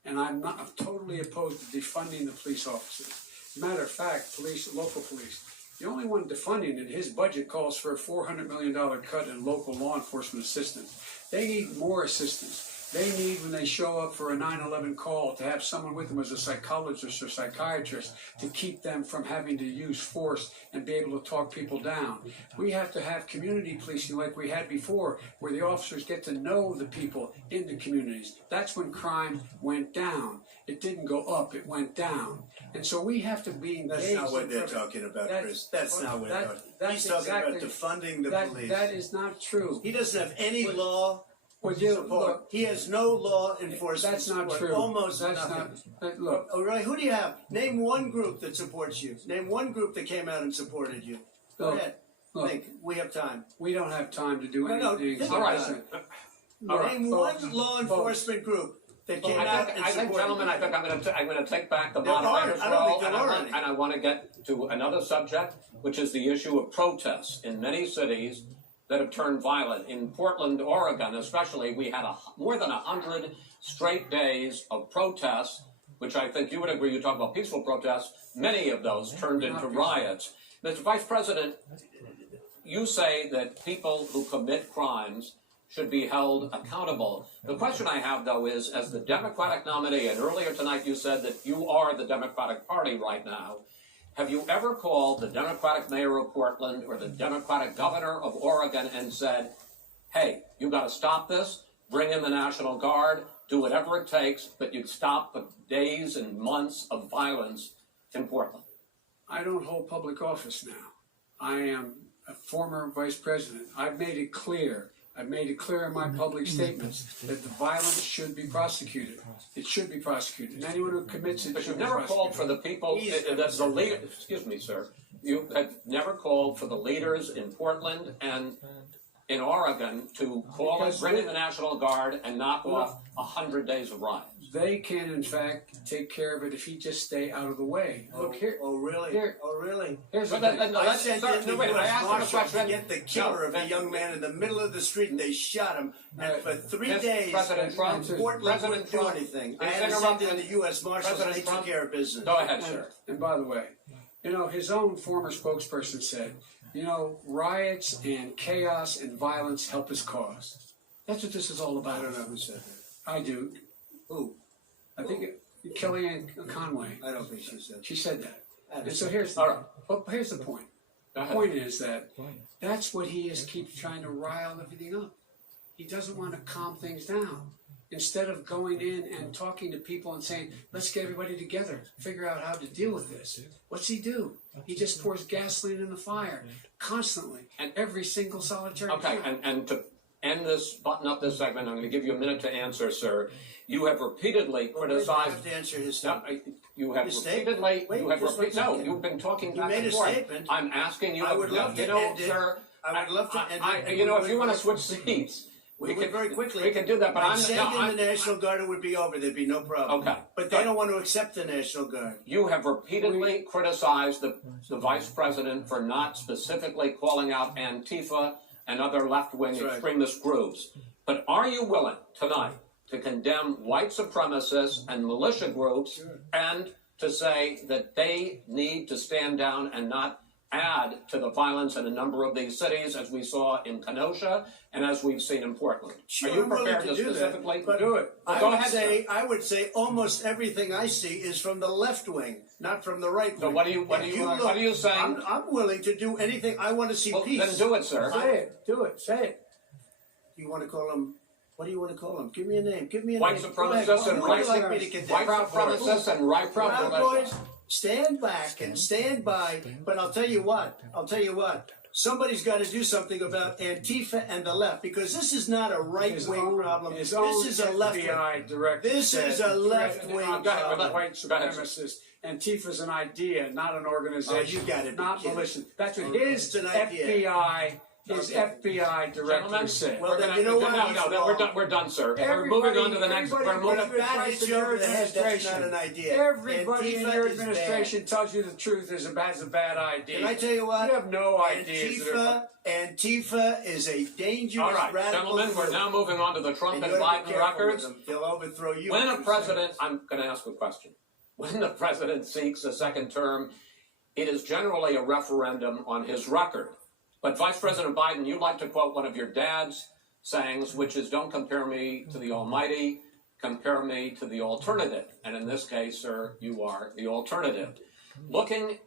And I'm totally opposed to defunding the police officers. As a matter of fact, local police, the only one defunding it, his budget calls for a $400 million cut in local law enforcement assistance. They need more assistance. They need, when they show up for a 9/11 call, to have someone with them as a psychologist or psychiatrist to keep them from having to use force and be able to talk people down. We have to have community policing like we had before, where the officers get to know the people in the communities. That's when crime went down. It didn't go up, it went down. And so we have to be engaged. that's not what they're talking about, Chris. That's not what they're talking about. He's talking about defunding the police. That is not true. He doesn't have any law support. Look, He has no law enforcement that's not support. true. Almost That's nothing. not. Look, All right, who do you have? Name one group that supports you. Name one group that came out and supported you. Go Look, ahead. look. Think. We have time. we don't have time to do No, anything. think All right. Look, Name folks, one law enforcement group that came out and I think, supported gentlemen, you. I think I'm going to take back the There aren't. moderator's I don't role, think there and are any. I want to get to another subject, which is the issue of protests in many cities that have turned violent. In Portland, Oregon, especially, we had more than 100 straight days of protests, which I think you would agree. You talk about peaceful protests. Many of those turned into riots. Mr. Vice President, you say that people who commit crimes should be held accountable. The question I have, though, is, as the Democratic nominee, and earlier tonight you said that you are the Democratic Party right now, have you ever called the Democratic mayor of Portland or the Democratic governor of Oregon and said, hey, you got to stop this, bring in the National Guard, do whatever it takes, but you stop the days and months of violence in Portland? I don't hold public office now. I am a former vice president. I've made it clear in my public statements that the violence should be prosecuted. It should be prosecuted. And anyone who commits it But should you've be never prosecuted. called for the people, that's the leader, excuse me, sir. You have never called for the leaders in Portland and in Oregon to call and bring in the National Guard and knock off 100 days of riots. They can, in fact, take care of it if he just stay out of the way. Look here. Oh, really? Here. Oh, really? Here's the But thing. no, I let's sent start- in the wait, I U.S. asked you a Marshal to question. get the killer No, of a young man in the middle of the street, and they shot him. And Right. for 3 Yes, days, President Trump, Portland President wouldn't do Trump, anything. I please had to send in interrupt the U.S. Marshals, and President they Trump. took care of business. Go ahead, sir. And by the way, his own former spokesperson said, riots and chaos and violence help his cause. That's what this is all about. I don't know who said that. I do. Who? I think Kellyanne Conway. I don't think she said that. She said that. I And so here's All right. here's the point. Go The ahead. point is that that's what he is, keeps trying to rile everything up. He doesn't want to calm things down. Instead of going in and talking to people and saying, let's get everybody together, figure out how to deal with this. What's he do? He just pours gasoline in the fire constantly, and every single solitary Okay, day. and to button up this segment, I'm going to give you a minute to answer, sir. You have repeatedly I criticized. have to answer his No, statement. you have His statement? repeatedly. Wait, You have just one no. second. You've been talking You back made and a forth. statement. I'm asking you. I would love to end it. sir. I would love to end it. You know, if you want to switch seats, We would very quickly. We can do that, but I'd I'm send no, in I'm- the National Guard, it would be over. There'd be no problem. Okay. But they don't want to accept the National Guard. You have repeatedly criticized the vice president for not specifically calling out Antifa and other left-wing That's right. extremist groups. But are you willing tonight to condemn white supremacists and militia groups and to say that they need to stand down and not add to the violence in a number of these cities, as we saw in Kenosha and as we've seen in Portland. Sure, Are you I'm willing prepared to to do that, specifically but do it? Well, I go would ahead, say sir. I would say almost everything I see is from the left wing, not from the right wing. So what are you saying? I'm willing to do anything. I want to see Well, peace. then do it, sir. Say it. Do it. Say it. You want to call him? What do you want to call him? Give me a name. Give me a White name. Go ahead. supremacists and Who would white you like me to condemn? White supremacists and right Proud Boys, supremacists. stand back and stand by. But I'll tell you what. Somebody's got to do something about Antifa and the left, because this is not a right-wing problem. His This own is a left-wing. FBI director. This said is a left-wing White problem. supremacist. Antifa's an idea, not an organization. Oh, you gotta be not kidding. militia. That's what his It's an idea. FBI, his Okay. FBI director Gentlemen, said. Well, we're then gonna, you know what? no, He's we're wrong. done. We're done, sir. We're Everybody- moving on to the next. everybody We're gives moving. you That advice hits in you your over the head. That's administration. not an idea. Everybody in Antifa your is administration tells you the truth has a bad idea. Can I tell you what? You have no ideas. Antifa is a dangerous All right, radical gentlemen, we're group. now moving on to the Trump And and you gotta be Biden careful with records. them. They'll overthrow you. When in a 2 president, seconds. I'm going to ask a question. When the president seeks a second term, it is generally a referendum on his record. But Vice President Biden, you like to quote one of your dad's sayings, which is, "Don't compare me to the Almighty, compare me to the alternative." And in this case, sir, you are the alternative. Looking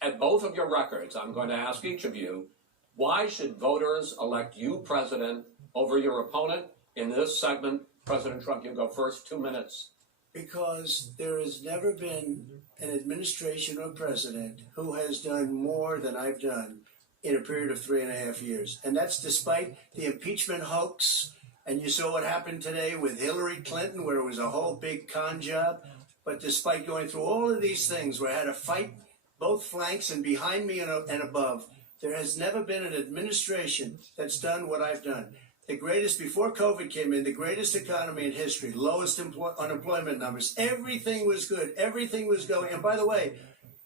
at both of your records, I'm going to ask each of you, why should voters elect you president over your opponent? In this segment, President Trump, you go first, 2 minutes. Because there has never been an administration or president who has done more than I've done in a period of 3.5 years. And that's despite the impeachment hoax. And you saw what happened today with Hillary Clinton, where it was a whole big con job. But despite going through all of these things, where I had to fight both flanks and behind me and above, there has never been an administration that's done what I've done. The greatest, before COVID came in, the greatest economy in history, lowest unemployment numbers. Everything was good. Everything was going. And by the way,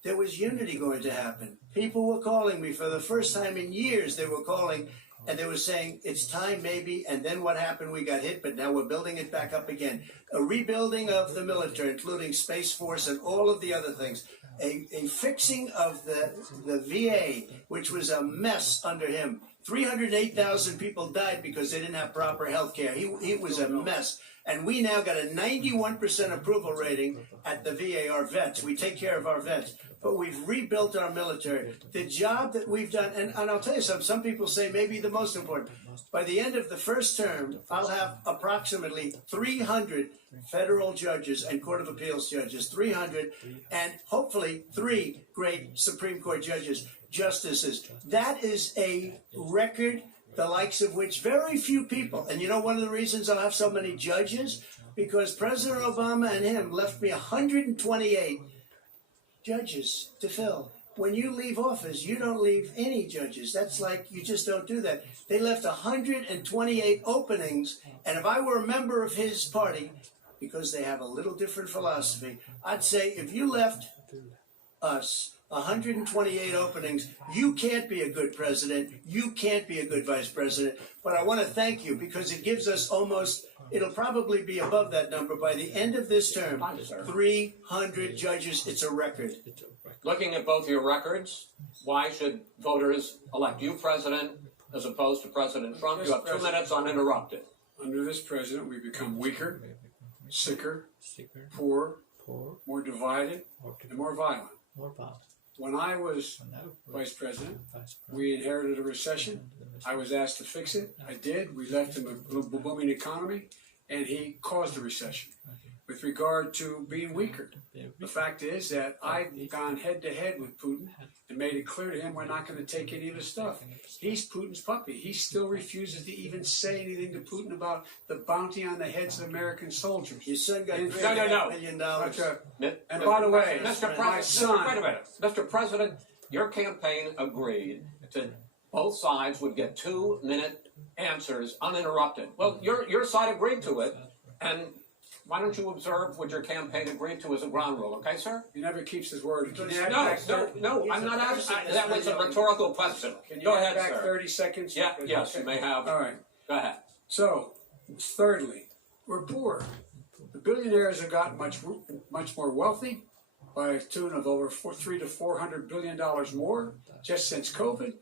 there was unity going to happen. People were calling me for the first time in years. They were calling and they were saying, it's time maybe. And then what happened? We got hit, but now we're building it back up again. A rebuilding of the military, including Space Force and all of the other things. A fixing of the VA, which was a mess under him. 308,000 people died because they didn't have proper health care. He was a mess. And we now got a 91% approval rating at the VA, our vets. We take care of our vets. But we've rebuilt our military. The job that we've done, and I'll tell you something, some people say maybe the most important. By the end of the first term, I'll have approximately 300 federal judges and Court of Appeals judges, 300, and hopefully 3 great Supreme Court justices. That is a record, the likes of which very few people, and you know one of the reasons I'll have so many judges? Because President Obama and him left me 128 judges to fill. When you leave office, you don't leave any judges. That's like, you just don't do that. They left 128 openings, and if I were a member of his party, because they have a little different philosophy, I'd say if you left us 128 openings, you can't be a good president, you can't be a good vice president, but I want to thank you because it gives us almost, it'll probably be above that number by the end of this term, 300 judges. It's a record. Looking at both your records, why should voters elect you president as opposed to President Trump? You have 2 minutes uninterrupted. Under this president, we become weaker, sicker, poorer, more divided, and more violent. When I was vice president, we inherited a recession. I was asked to fix it. I did. We left him a booming economy, and he caused a recession. With regard to being weaker, the fact is that I've gone head-to-head with Putin and made it clear to him we're not going to take any of his stuff. He's Putin's puppy. He still refuses to even say anything to Putin about the bounty on the heads of American soldiers. Your son got No, $3.5 million. And by the way, Mr. my son... Wait a minute. Mr. President, your campaign agreed that both sides would get 2-minute answers uninterrupted. Well, your side agreed to it, and why don't you observe what your campaign agreed to as a ground rule, okay, sir? He never keeps his word. Can you add No, back no, I'm not asking. That was a rhetorical question. Can you Go add ahead, back sir. 30 seconds? Yeah, yes, you may have. All right. Go ahead. So, thirdly, we're poor. The billionaires have gotten much more wealthy, by a tune of over $300 to $400 billion more just since COVID.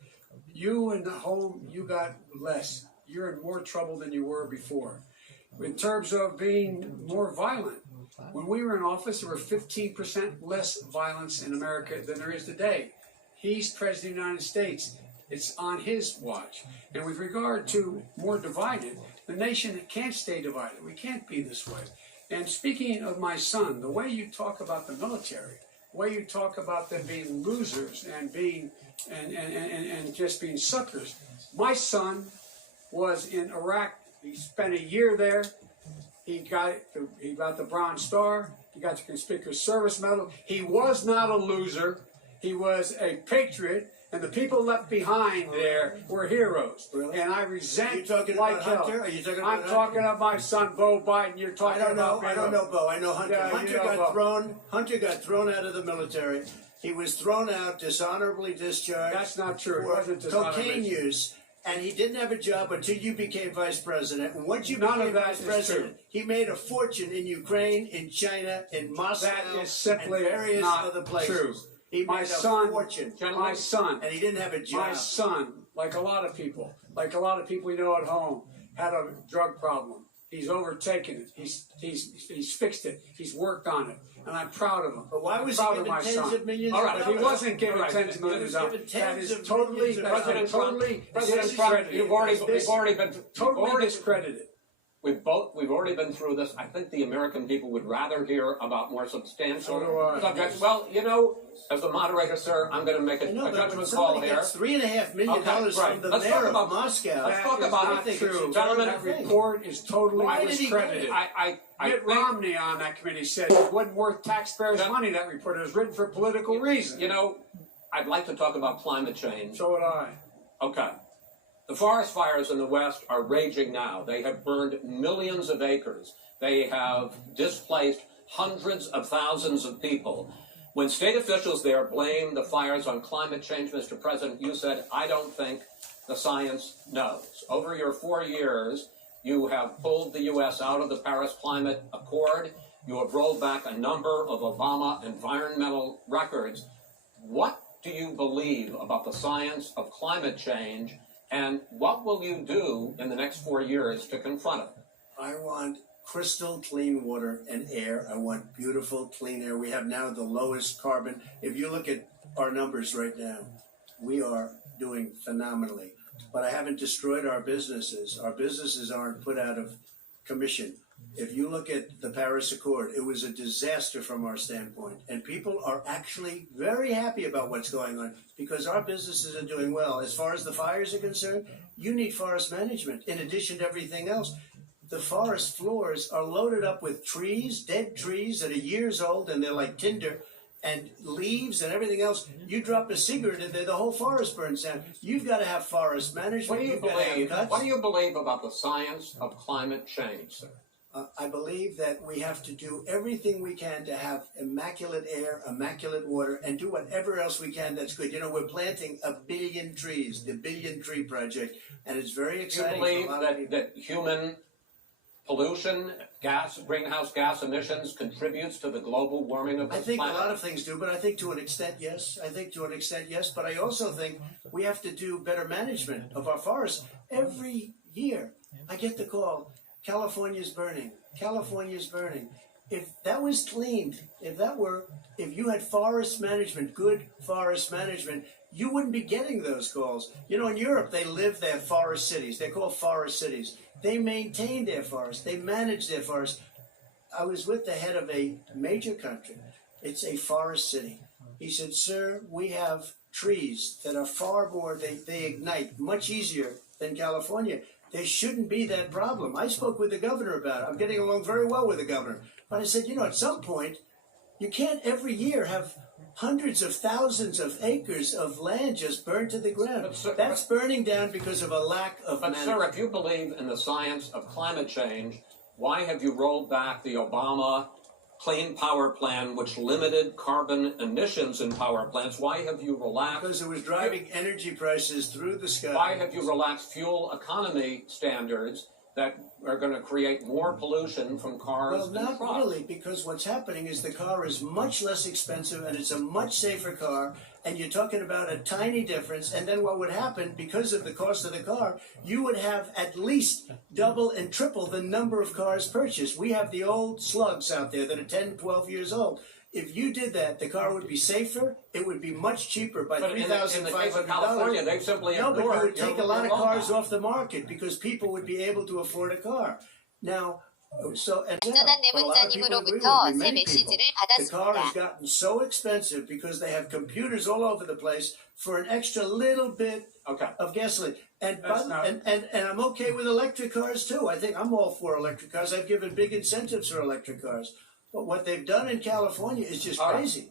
You in the home, you got less. You're in more trouble than you were before. In terms of being more violent, when we were in office, there were 15% less violence in America than there is today. He's President of the United States. It's on his watch. And with regard to more divided, the nation can't stay divided. We can't be this way. And speaking of my son, the way you talk about the military, the way you talk about them being losers and being and just being suckers. My son was in Iraq. He spent a year there. He got the Bronze Star. He got the Conspicuous Service Medal. He was not a loser. He was a patriot. And the people left behind there were heroes. Really? And I resent Are you talking like about hell. Hunter? Are you talking about I'm Hunter? talking about my son, Bo Biden. You're talking about I don't know Bo. I know Hunter. Yeah, Hunter you know got Bo. Hunter got thrown out of the military. He was thrown out, dishonorably discharged. That's not true. It For wasn't dishonorably. cocaine use. And he didn't have a job until you became vice president. And once you None became of that vice is president, true. he made a fortune in Ukraine, in China, in Moscow, That is simply and various not other places. true. He My made son- a fortune. My son, And he didn't have a job. my son, like a lot of people we know at home, had a drug problem. He's overtaken it. He's fixed it. He's worked on it, and I'm proud of him. But why was I'm he proud of given my tens son. of millions All of right, But dollars? he wasn't given All right. tens of He millions was of dollars. given That tens is of totally, millions of that's President totally President Trump, discredited. you've already Totally been discredited. we've already been through this. I think the American people would rather hear about more substantial So do I. subjects. Well, you know, as the moderator, sir, I'm going to make I know, a but when judgment call somebody here. gets $3.5 million Okay, right. from the Let's mayor talk of about- Moscow, let's talk That is about not I think true. it's a Gentlemen, That terrible thing. report is totally Why did he get it? discredited. I Mitt think, Romney on that committee said it wasn't worth taxpayers' Yeah. money, that report. It was written for political reasons. you know, I'd like to talk about climate change. So would I. Okay. The forest fires in the West are raging now. They have burned millions of acres. They have displaced hundreds of thousands of people. When state officials there blame the fires on climate change, Mr. President, you said, I don't think the science knows. Over your 4 years, you have pulled the U.S. out of the Paris Climate Accord. You have rolled back a number of Obama environmental records. What do you believe about the science of climate change, and what will you do in the next 4 years to confront it? I want crystal clean water and air. I want beautiful clean air. We have now the lowest carbon. If you look at our numbers right now, we are doing phenomenally. But I haven't destroyed our businesses. Our businesses aren't put out of commission. If you look at the Paris Accord, it was a disaster from our standpoint. And people are actually very happy about what's going on because our businesses are doing well. As far as the fires are concerned, you need forest management in addition to everything else. The forest floors are loaded up with trees, dead trees that are years old, and they're like tinder, and leaves and everything else. You drop a cigarette in there, the whole forest burns down. You've got to have forest management. What do you You've got to have believe? cuts. What do you believe about the science of climate change, sir? I believe that we have to do everything we can to have immaculate air, immaculate water, and do whatever else we can that's good. You know, we're planting 1 billion trees, the Billion Tree Project, and it's very Do you exciting. believe for a lot of people. that human pollution, greenhouse gas emissions contributes to the global warming of the I think planet? a lot of things do, but I think to an extent, yes. But I also think we have to do better management of our forests. Every year, I get the call, California's burning. California's burning. If that was cleaned, if you had forest management, good forest management, you wouldn't be getting those calls. You know, in Europe, they have forest cities. They're called forest cities. They maintain their forests. They manage their forests. I was with the head of a major country. It's a forest city. He said, sir, we have trees that are far more, they ignite much easier than California. There shouldn't be that problem. I spoke with the governor about it. I'm getting along very well with the governor. But I said, you know, at some point, you can't every year have hundreds of thousands of acres of land just burned to the ground. But, sir, That's burning down because of a lack of But, management. sir, if you believe in the science of climate change, why have you rolled back the Obama Clean Power Plan, which limited carbon emissions in power plants? Why have you relaxed? Because it was driving energy prices through the sky. Why have you relaxed fuel economy standards that are going to create more pollution from cars Well, and not trucks. really, because what's happening is the car is much less expensive and it's a much safer car, and you're talking about a tiny difference. And then what would happen, because of the cost of the car, you would have at least double and triple the number of cars purchased. We have the old slugs out there that are 10, 12 years old. If you did that, the car would be safer. It would be much cheaper by But in the case of $3,500. California, they've simply No, but you ignored would take a your lot of roadmap. cars off the market because people would be able to afford a car. Now, so and 안전한 a lot of people agree with 내문자님으로부터 me, 새 many people. 메시지를 The car has 받았습니다. gotten so expensive because they have computers all over the place for an extra little bit Okay. of gasoline. And, That's not- and I'm okay with electric cars too. I think I'm all for electric cars. I've given big incentives for electric cars. But what they've done in California is just All right. crazy.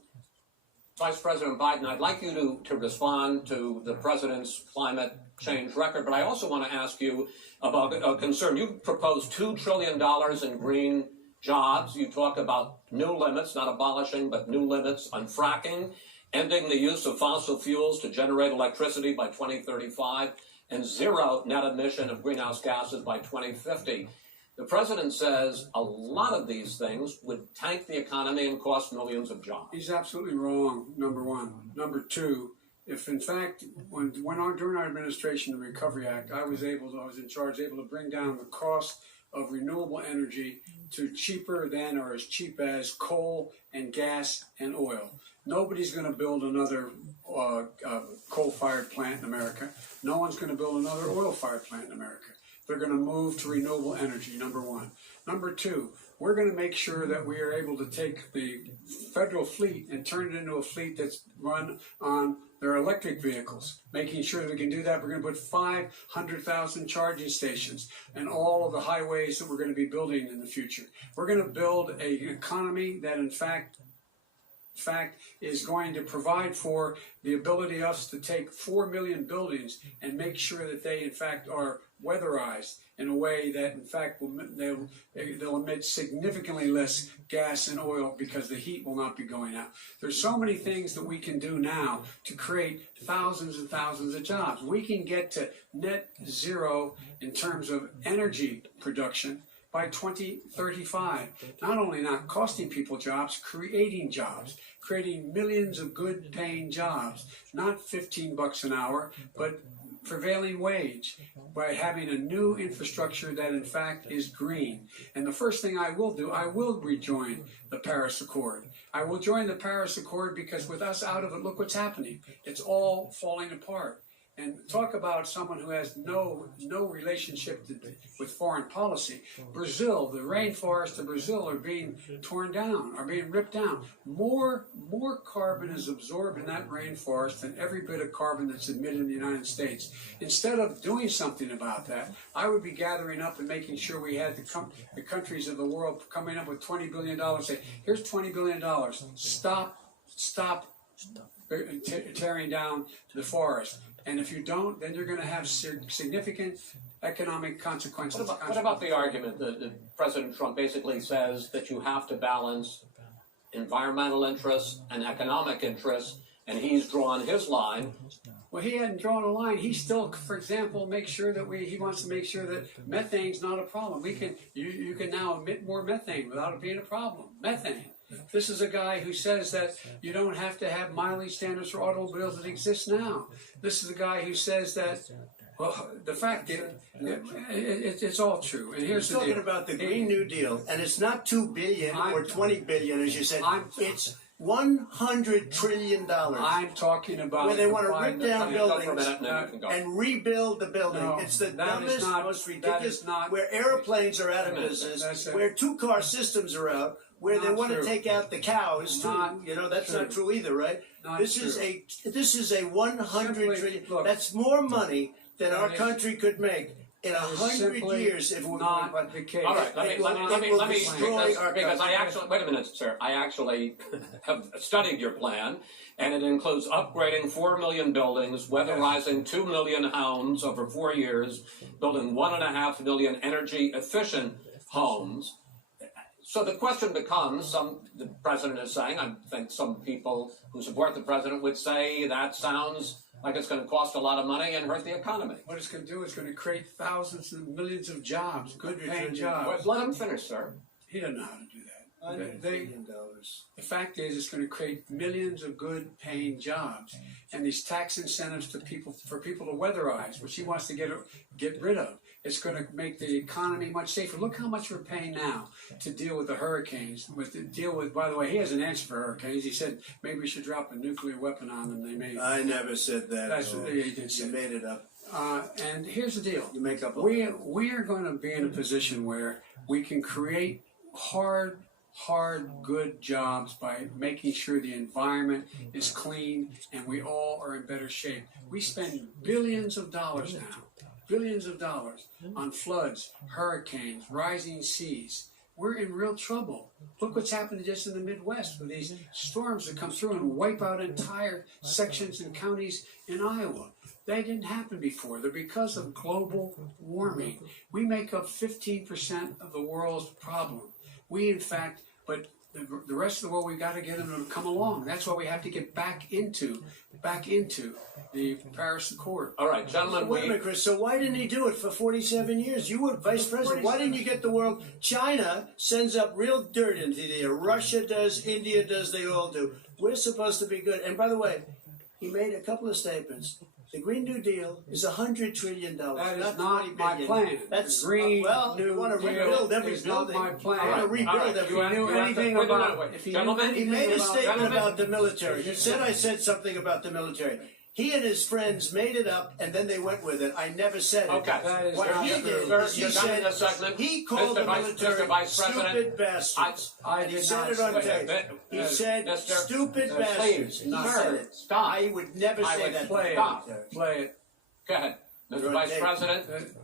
Vice President Biden, I'd like you to respond to the president's climate change record, but I also want to ask you about a concern. You proposed $2 trillion in green jobs. You talk about new limits, not abolishing, but new limits on fracking, ending the use of fossil fuels to generate electricity by 2035, and zero net emission of greenhouse gases by 2050. The president says a lot of these things would tank the economy and cost millions of jobs. He's absolutely wrong, number one. Number two, if in fact, during our administration, the Recovery Act, I was in charge, able to bring down the cost of renewable energy to cheaper than or as cheap as coal and gas and oil. Nobody's going to build another coal-fired plant in America. No one's going to build another oil-fired plant in America. They're going to move to renewable energy, number one. Number two, we're going to make sure that we are able to take the federal fleet and turn it into a fleet that's run on their electric vehicles. Making sure that we can do that, we're going to put 500,000 charging stations and all of the highways that we're going to be building in the future. We're going to build an economy that, in fact, is going to provide for the ability of us to take 4 million buildings and make sure that they, in fact, are weatherized in a way that, in fact, they'll emit significantly less gas and oil because the heat will not be going out. There's so many things that we can do now to create thousands and thousands of jobs. We can get to net zero in terms of energy production by 2035. Not only not costing people jobs, creating millions of good paying jobs, not $15 an hour, but prevailing wage, by having a new infrastructure that in fact is green. And the first thing I will do, I will rejoin the Paris Accord. I will join the Paris Accord because with us out of it, look what's happening. It's all falling apart. And talk about someone who has no relationship with foreign policy. Brazil, the rainforests of Brazil are being torn down, are being ripped down. More carbon is absorbed in that rainforest than every bit of carbon that's emitted in the United States. Instead of doing something about that, I would be gathering up and making sure we had the countries of the world coming up with $20 billion. Say, here's $20 billion. Stop tearing down the forest. And if you don't, then you're going to have significant economic consequences. What about the argument that President Trump basically says that you have to balance environmental interests and economic interests, and he's drawn his line? Well, he hadn't drawn a line. He still, for example, he wants to make sure that methane's not a problem. You can now emit more methane without it being a problem. Methane. This is a guy who says that you don't have to have mileage standards for automobiles that exist now. This is a guy who says that, well, the fact that it's all true. And here's He's the deal. talking about the Green New Deal, and it's not $2 billion or $20 billion, as you said. It's $100 trillion. I'm talking about where they want to rip down Go for a buildings minute, and then you can go. and rebuild the building. No, It's the that is dumbest, not- most that ridiculous. is not- Where airplanes are out of That's business, it. where two-car systems are out, where they Not want to true. take out the cows too. Not That's not true either, right? Not This true. is a 100 Simply, trillion. look, That's more money than our is- country could make in that is 100 simply years if we're not going the case. All right, let me destroy our because I country. actually, wait a minute, sir. I actually have studied your plan, and it includes upgrading 4 million buildings, weatherizing 2 million homes over 4 years, building 1.5 million energy efficient homes. So the question becomes, the president is saying, I think some people who support the president would say that sounds like it's going to cost a lot of money and hurt the economy. What it's going to do is going to create thousands and millions of jobs, good paying Hundreds of jobs. Let him finish, sir. He doesn't know how to do that. $100 billion. The fact is, it's going to create millions of good paying jobs, and these tax incentives to people for people to weatherize, which he wants to get rid of. It's going to make the economy much safer. Look how much we're paying now to deal with the hurricanes. By the way, he has an answer for hurricanes. He said maybe we should drop a nuclear weapon on them. They may. I never said that. That's what he did You say. made it up. And here's the deal. You make up a We are going to be in a position where we can create hard, good jobs by making sure the environment is clean and we all are in better shape. We spend billions of dollars now, on floods, hurricanes, rising seas. We're in real trouble. Look what's happening just in the Midwest with these storms that come through and wipe out entire sections and counties in Iowa. They didn't happen before. They're because of global warming. We make up 15% of the world's problem. We, in fact, but the rest of the world, we've got to get them to come along. That's why we have to get back into the Paris Accord. All right, gentlemen, Wait a minute, Chris. So why didn't he do it for 47 years? You were vice president. Why didn't you get the world? China sends up real dirt into the air. Russia does. India does. They all do. We're supposed to be good. And by the way, he made a couple of statements. The Green New Deal is $100 trillion. That is not not $20 my billion. plan. That's The Green well, New you want to Deal rebuild every is not building. my plan. You want to All rebuild right. every If he knew You have to- anything wait a about, minute, if he gentlemen. knew He anything made a about, statement Gentlemen. about the military. He said I said something about the military. He and his friends made it up, and then they went with it. I never said it. Okay. That is What not he true. did Sir, is he you're done in said this segment. he called Mr. the Vice- military Mr. Vice President, stupid bastards. I And he did said not it on say tape. that. He said Mr. stupid Please, bastards. He not said her. it. Stop. I would never I say would that. Play Stop. it. Play it. Go ahead. Mr. You're Vice on tape. President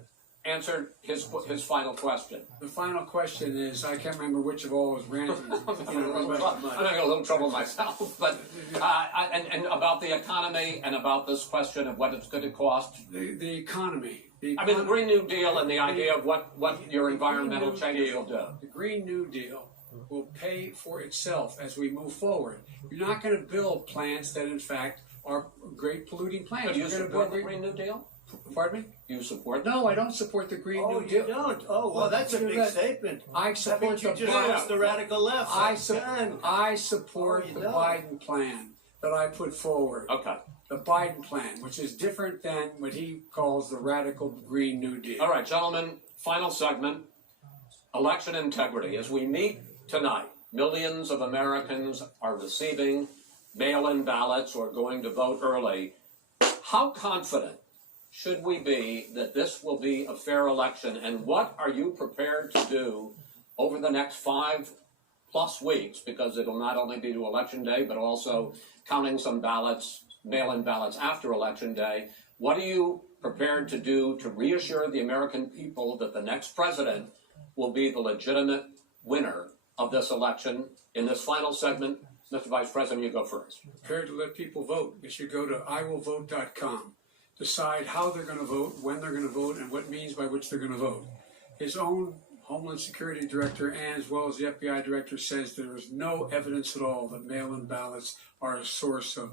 answered his final question. The final question is, I can't remember which of all was ranting. I'm having a little trouble myself, but and about the economy and about this question of what it's going to cost. The economy. I mean, the Green New Deal and the idea of what your environmental changes will do. The Green New Deal will pay for itself as we move forward. You're not going to build plants that, in fact, are great polluting plants. But do you You're gonna support the build Green New Deal? Pardon me? Do you support No, I don't support the Green Oh, New you Deal. don't? Oh, well, that's a You big got- statement. I That support means you the just plan. lost the radical left. I Done. support Oh, you the don't? Biden plan that I put forward. Okay. The Biden plan, which is different than what he calls the radical Green New Deal. All right, gentlemen, final segment, election integrity. As we meet tonight, millions of Americans are receiving mail-in ballots or going to vote early. How confident should we be that this will be a fair election, and what are you prepared to do over the next 5+ weeks, because it'll not only be to Election Day, but also counting some ballots, mail-in ballots after Election Day. What are you prepared to do to reassure the American people that the next president will be the legitimate winner of this election? In this final segment, Mr. Vice President, you go first. Prepared to let people vote. They should go to iwillvote.com. Decide how they're going to vote, when they're going to vote, and what means by which they're going to vote. His own Homeland Security Director, and as well as the FBI Director, says there is no evidence at all that mail-in ballots are a source of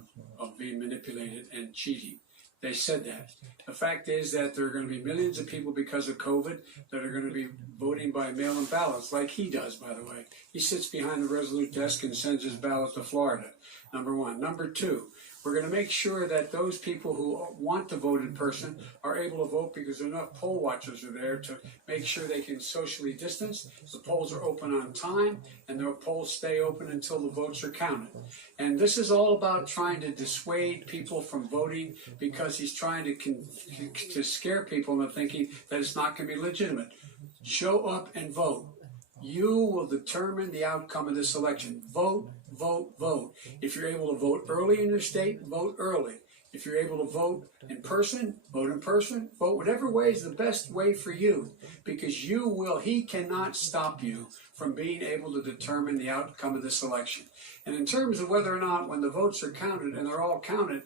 being manipulated and cheating. They said that. The fact is that there are going to be millions of people because of COVID that are going to be voting by mail-in ballots, like he does, by the way. He sits behind the Resolute desk and sends his ballot to Florida, number one. Number two, we're going to make sure that those people who want to vote in person are able to vote because enough poll watchers are there to make sure they can socially distance. The polls are open on time, and the polls stay open until the votes are counted. And this is all about trying to dissuade people from voting because he's trying to scare people into thinking that it's not going to be legitimate. Show up and vote. You will determine the outcome of this election. Vote, vote, vote. If you're able to vote early in your state, vote early. If you're able to vote in person, vote in person. Vote whatever way is the best way for you, because he cannot stop you from being able to determine the outcome of this election. And in terms of whether or not when the votes are counted, and they're all counted,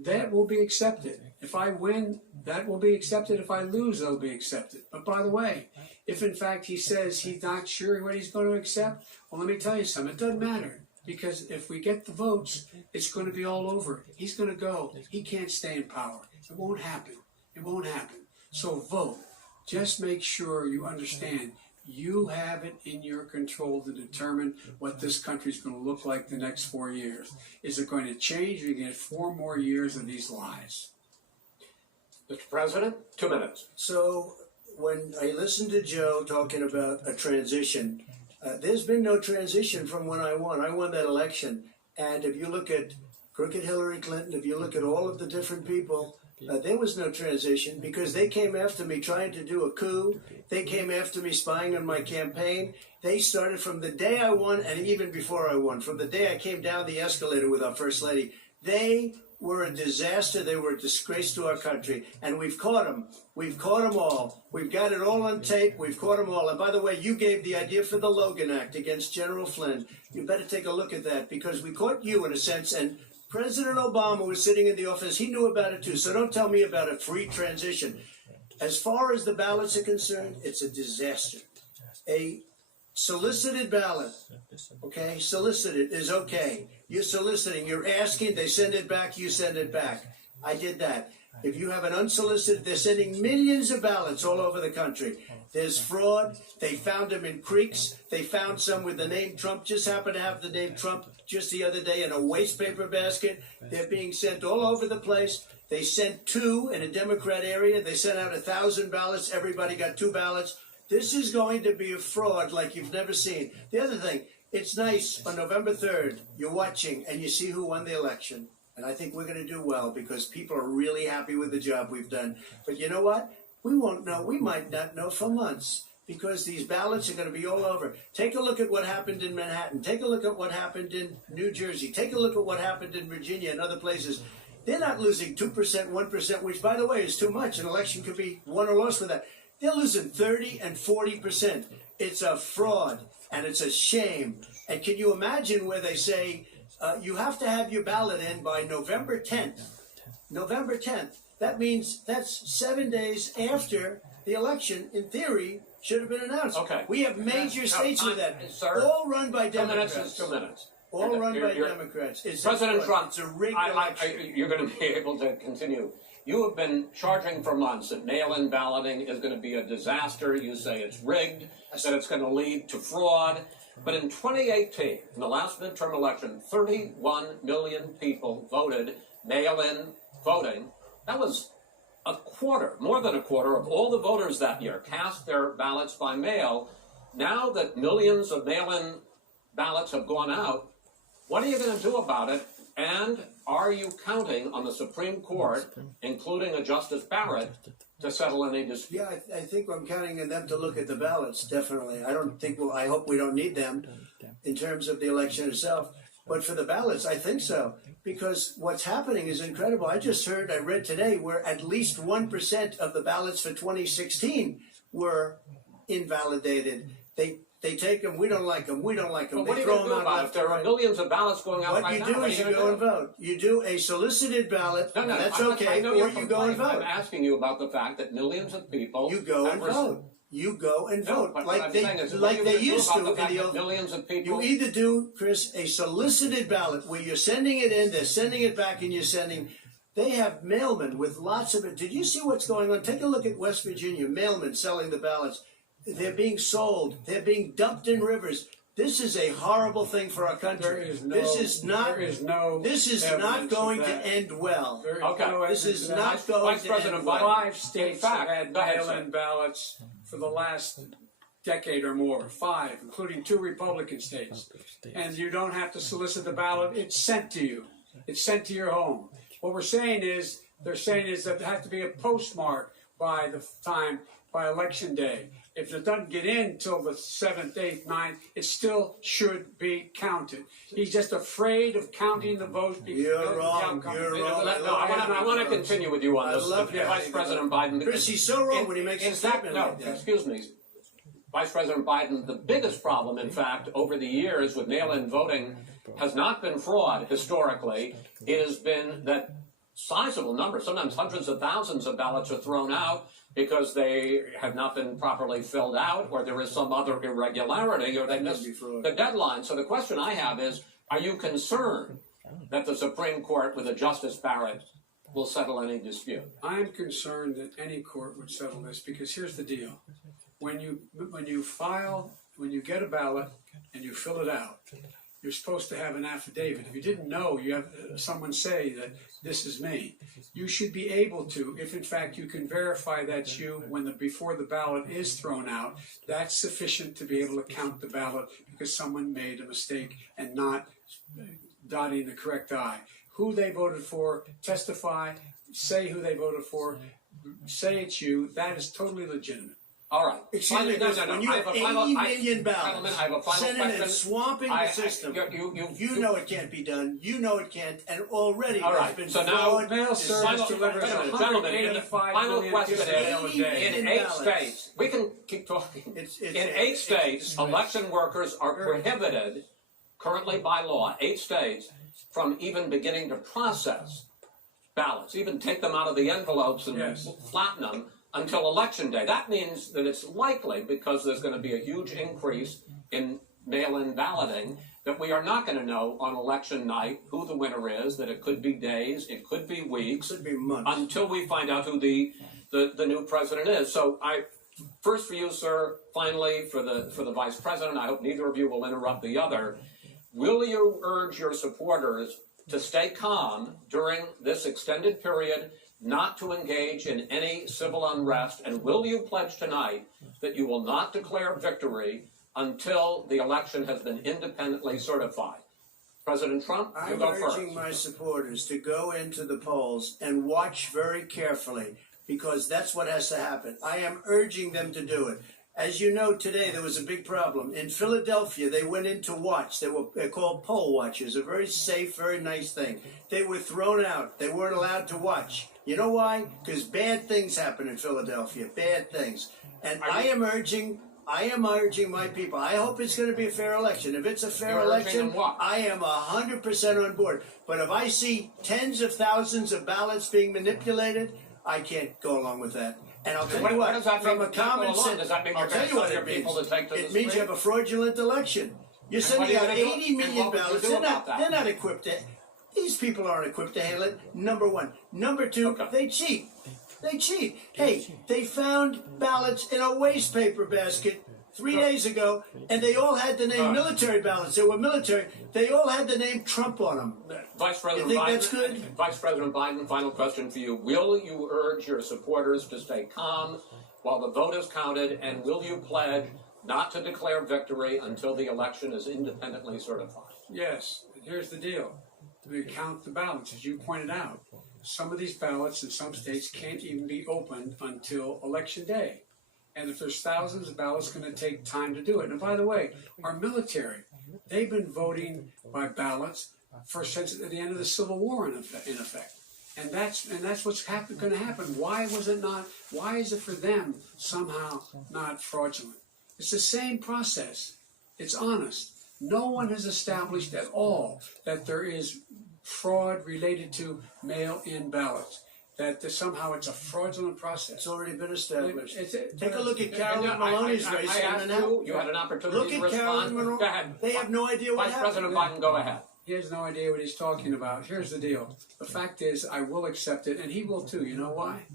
that will be accepted. If I win, that will be accepted. If I lose, they'll be accepted. But by the way, if in fact he says he's not sure what he's going to accept, well, let me tell you something. It doesn't matter. because if we get the votes, it's going to be all over. He's going to go. He can't stay in power. It won't happen. It won't happen. So vote. Just make sure you understand you have it in your control to determine what this country is going to look like the next 4 years. Is it going to change, or you get 4 more years of these lies? Mr. President, 2 minutes. So when I listened to Joe talking about a transition, there's been no transition from when I won. I won that election. And if you look at crooked Hillary Clinton, if you look at all of the different people, there was no transition because they came after me trying to do a coup. They came after me spying on my campaign. They started from the day I won and even before I won, from the day I came down the escalator with our First Lady. They were a disaster. They were a disgrace to our country. And we've caught them. We've caught them all. We've got it all on tape. We've caught them all. And by the way, you gave the idea for the Logan Act against General Flynn. You better take a look at that because we caught you in a sense. And President Obama was sitting in the office. He knew about it too. So don't tell me about a free transition. As far as the ballots are concerned, it's a disaster. A solicited ballot, okay, solicited is okay. You're soliciting, you're asking, they send it back, you send it back. I did that. If you have an unsolicited, they're sending millions of ballots all over the country. There's fraud. They found them in creeks. They found some with the name Trump, just happened to have the name Trump just the other day in a waste paper basket. They're being sent all over the place. They sent 2 in a Democrat area. They sent out 1,000 ballots. Everybody got 2 ballots. This is going to be a fraud like you've never seen. The other thing, it's nice on November 3rd, you're watching and you see who won the election. And I think we're going to do well because people are really happy with the job we've done. But you know what? We won't know. We might not know for months because these ballots are going to be all over. Take a look at what happened in Manhattan. Take a look at what happened in New Jersey. Take a look at what happened in Virginia and other places. They're not losing 2%, 1%, which, by the way, is too much. An election could be won or lost with that. They're losing 30 and 40%. It's a fraud, and it's a shame. And can you imagine where they say you have to have your ballot in by November 10th? November 10th. That means that's 7 days after the election, in theory, should have been announced. Okay. We have major states with that. Sir, all run by 2 minutes Democrats. is 2 minutes. All run by You're- Democrats. It's President a fraud. Trump, It's a rigged election. you're going to be able to continue. You have been charging for months that mail-in balloting is going to be a disaster. You say it's rigged, that it's going to lead to fraud. But in 2018, in the last midterm election, 31 million people voted mail-in voting. That was a quarter, more than a quarter of all the voters that year cast their ballots by mail. Now that millions of mail-in ballots have gone out, what are you going to do about it? And are you counting on the Supreme Court, including a Justice Barrett, to settle any dispute? Yeah, I think I'm counting on them to look at the ballots, definitely. I don't think, well, I hope we don't need them in terms of the election itself. But for the ballots, I think so. Because what's happening is incredible. I read today where at least 1% of the ballots for 2016 were invalidated. They take them, we don't like them, we don't like them. But what are They you throw going to them do out about it? left There and are right. millions of ballots going out What right you now. do is you go and vote. You do a solicited ballot, and that's okay, or you go and vote. I'm asking you about the fact that millions of people... You go and vote. You go and No, vote, but what like I'm saying is, what are like you they gonna do used about to the fact in the that old. millions of people... You either do, Chris, a solicited ballot where you're sending it in, they're sending it back, and you're sending. They have mailmen with lots of it. Did you see what's going on? Take a look at West Virginia. Mailmen selling the ballots. They're being sold. They're being dumped in rivers. This is a horrible thing for our country. This is not going to end well. Okay. This is not going Vice to President end well. Biden. 5 states In fact, have had go ahead, mail-in sir. ballots for the last decade or more. 5, including 2 Republican states. And you don't have to solicit the ballot. It's sent to you. It's sent to your home. What they're saying is that there has to be a postmark by election day. If it doesn't get in till the 7th, 8th, 9th, it still should be counted. He's just afraid of counting the votes. You're wrong. You're wrong. No, I want to continue with you on this. I love that. Vice President Biden. Chris, he's so wrong when he makes in a fact, statement no, like that. excuse me. Vice President Biden, the biggest problem, in fact, over the years with mail-in voting has not been fraud historically. It has been that sizable numbers, sometimes hundreds of thousands of ballots are thrown out because they have not been properly filled out or there is some other irregularity or they missed the deadline. So the question I have is, Are you concerned that the Supreme Court with a Justice Barrett will settle any dispute? I am concerned that any court would settle this because here's the deal. When you get a ballot and you fill it out, you're supposed to have an affidavit. If you didn't know, you have someone say that this is me. You should be able to, if in fact you can verify that's you before the ballot is thrown out, that's sufficient to be able to count the ballot because someone made a mistake and not dotting the correct I. Who they voted for, testify, say who they voted for, say it's you. That is totally legitimate. All right. Excuse me, when you have 80 million ballots, gentlemen, I have a final sending question. and swamping the system, you know it can't be done. You know it can't, and already All there's right. been So now, fraud. Mail service delivers gentlemen, in the 185 final million question pieces of mail a is, day. in 8 states, we can keep talking. In 8 states, election workers are prohibited, currently by law, 8 states, from even beginning to process ballots, even take them out of the envelopes and Yes. flatten them until election day. That means that it's likely, because there's going to be a huge increase in mail-in balloting, that we are not going to know on election night who the winner is, that it could be days, it could be weeks, Could be months. until we find out who the new president is. So first for you, sir, finally for the vice president, I hope neither of you will interrupt the other. Will you urge your supporters to stay calm during this extended period, not to engage in any civil unrest, and will you pledge tonight that you will not declare victory until the election has been independently certified? President Trump, you I'm go first. urging my supporters to go into the polls and watch very carefully, because that's what has to happen. I am urging them to do it. As you know, today there was a big problem. In Philadelphia, they went in to watch. They're called poll watchers, a very safe, very nice thing. They were thrown out. They weren't allowed to watch. You know why? Because bad things happen in Philadelphia, bad things. And I am urging my people. I hope it's going to be a fair election. If it's a fair You're urging election, them what? I am 100% on board. But if I see tens of thousands of ballots being manipulated, I can't go along with that. And I'll tell What- you what what, does that from mean, a not go common along? sense, Does that mean I'll you're tell gonna you what tell it your people means. to take to the It means you street? have a fraudulent election. You're what sending are you out gonna do? 80 And million what would you ballots. do about that? They're not equipped to. These people aren't equipped to handle it. Number one. Number two, Okay. they cheat. They cheat. Hey, they found ballots in a waste paper basket 3 days ago, and they all had the name military ballots. They were military. They all had the name Trump on them. Vice President You think Biden, that's good? Vice President Biden, final question for you. Will you urge your supporters to stay calm while the vote is counted, and will you pledge not to declare victory until the election is independently certified? Yes, and here's the deal. We count the ballots, as you pointed out. Some of these ballots in some states can't even be opened until election day. And if there's thousands of ballots, it's going to take time to do it. And by the way, our military, they've been voting by ballots since at the end of the Civil War, in effect. And that's what's going to happen. Why was it not? Why is it for them somehow not fraudulent? It's the same process. It's honest. No one has established at all that there is fraud related to mail-in ballots. That somehow it's a fraudulent process. It's already been established. It's- Take a look at Carolyn Maloney's race. I asked you had an opportunity Look to at respond. Carolyn Maloney. Go ahead. They have no idea what Vice happened. President Biden, go ahead. He has no idea what he's talking about. Here's the deal. The fact is, I will accept it, and he will too. You know why?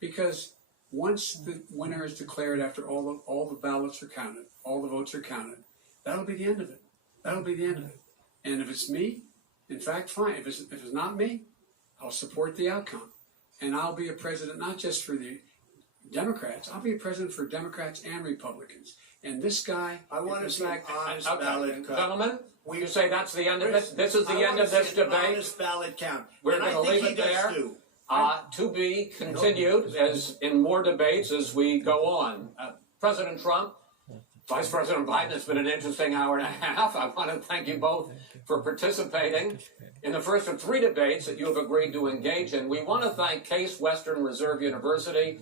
Because once the winner is declared, after all the ballots are counted, all the votes are counted, that'll be the end of it. That'll be the end of it. And if it's me, in fact, fine. If it's not me, I'll support the outcome, and I'll be a president not just for the Democrats. I'll be a president for Democrats and Republicans. And this guy, I want to in see an fact, honest Okay, ballot count. gentlemen, you say that's the end of it? This is the I end wanna of this see an debate? honest ballot count. We're And I going to think leave he it does there. too. To be continued as in more debates as we go on. President Trump, Vice President Biden, it's been an interesting hour and a half. I want to thank you both for participating in the first of 3 debates that you have agreed to engage in. We want to thank Case Western Reserve University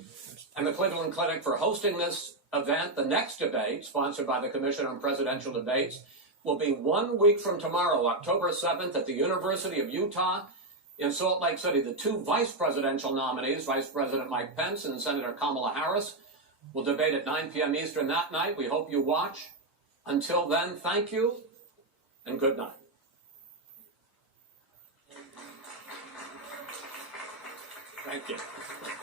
and the Cleveland Clinic for hosting this event. The next debate, sponsored by the Commission on Presidential Debates, will be 1 week from tomorrow, October 7th, at the University of Utah in Salt Lake City. The 2 vice presidential nominees, Vice President Mike Pence and Senator Kamala Harris, will debate at 9 p.m. Eastern that night. We hope you watch. Until then, thank you and good night. Thank you.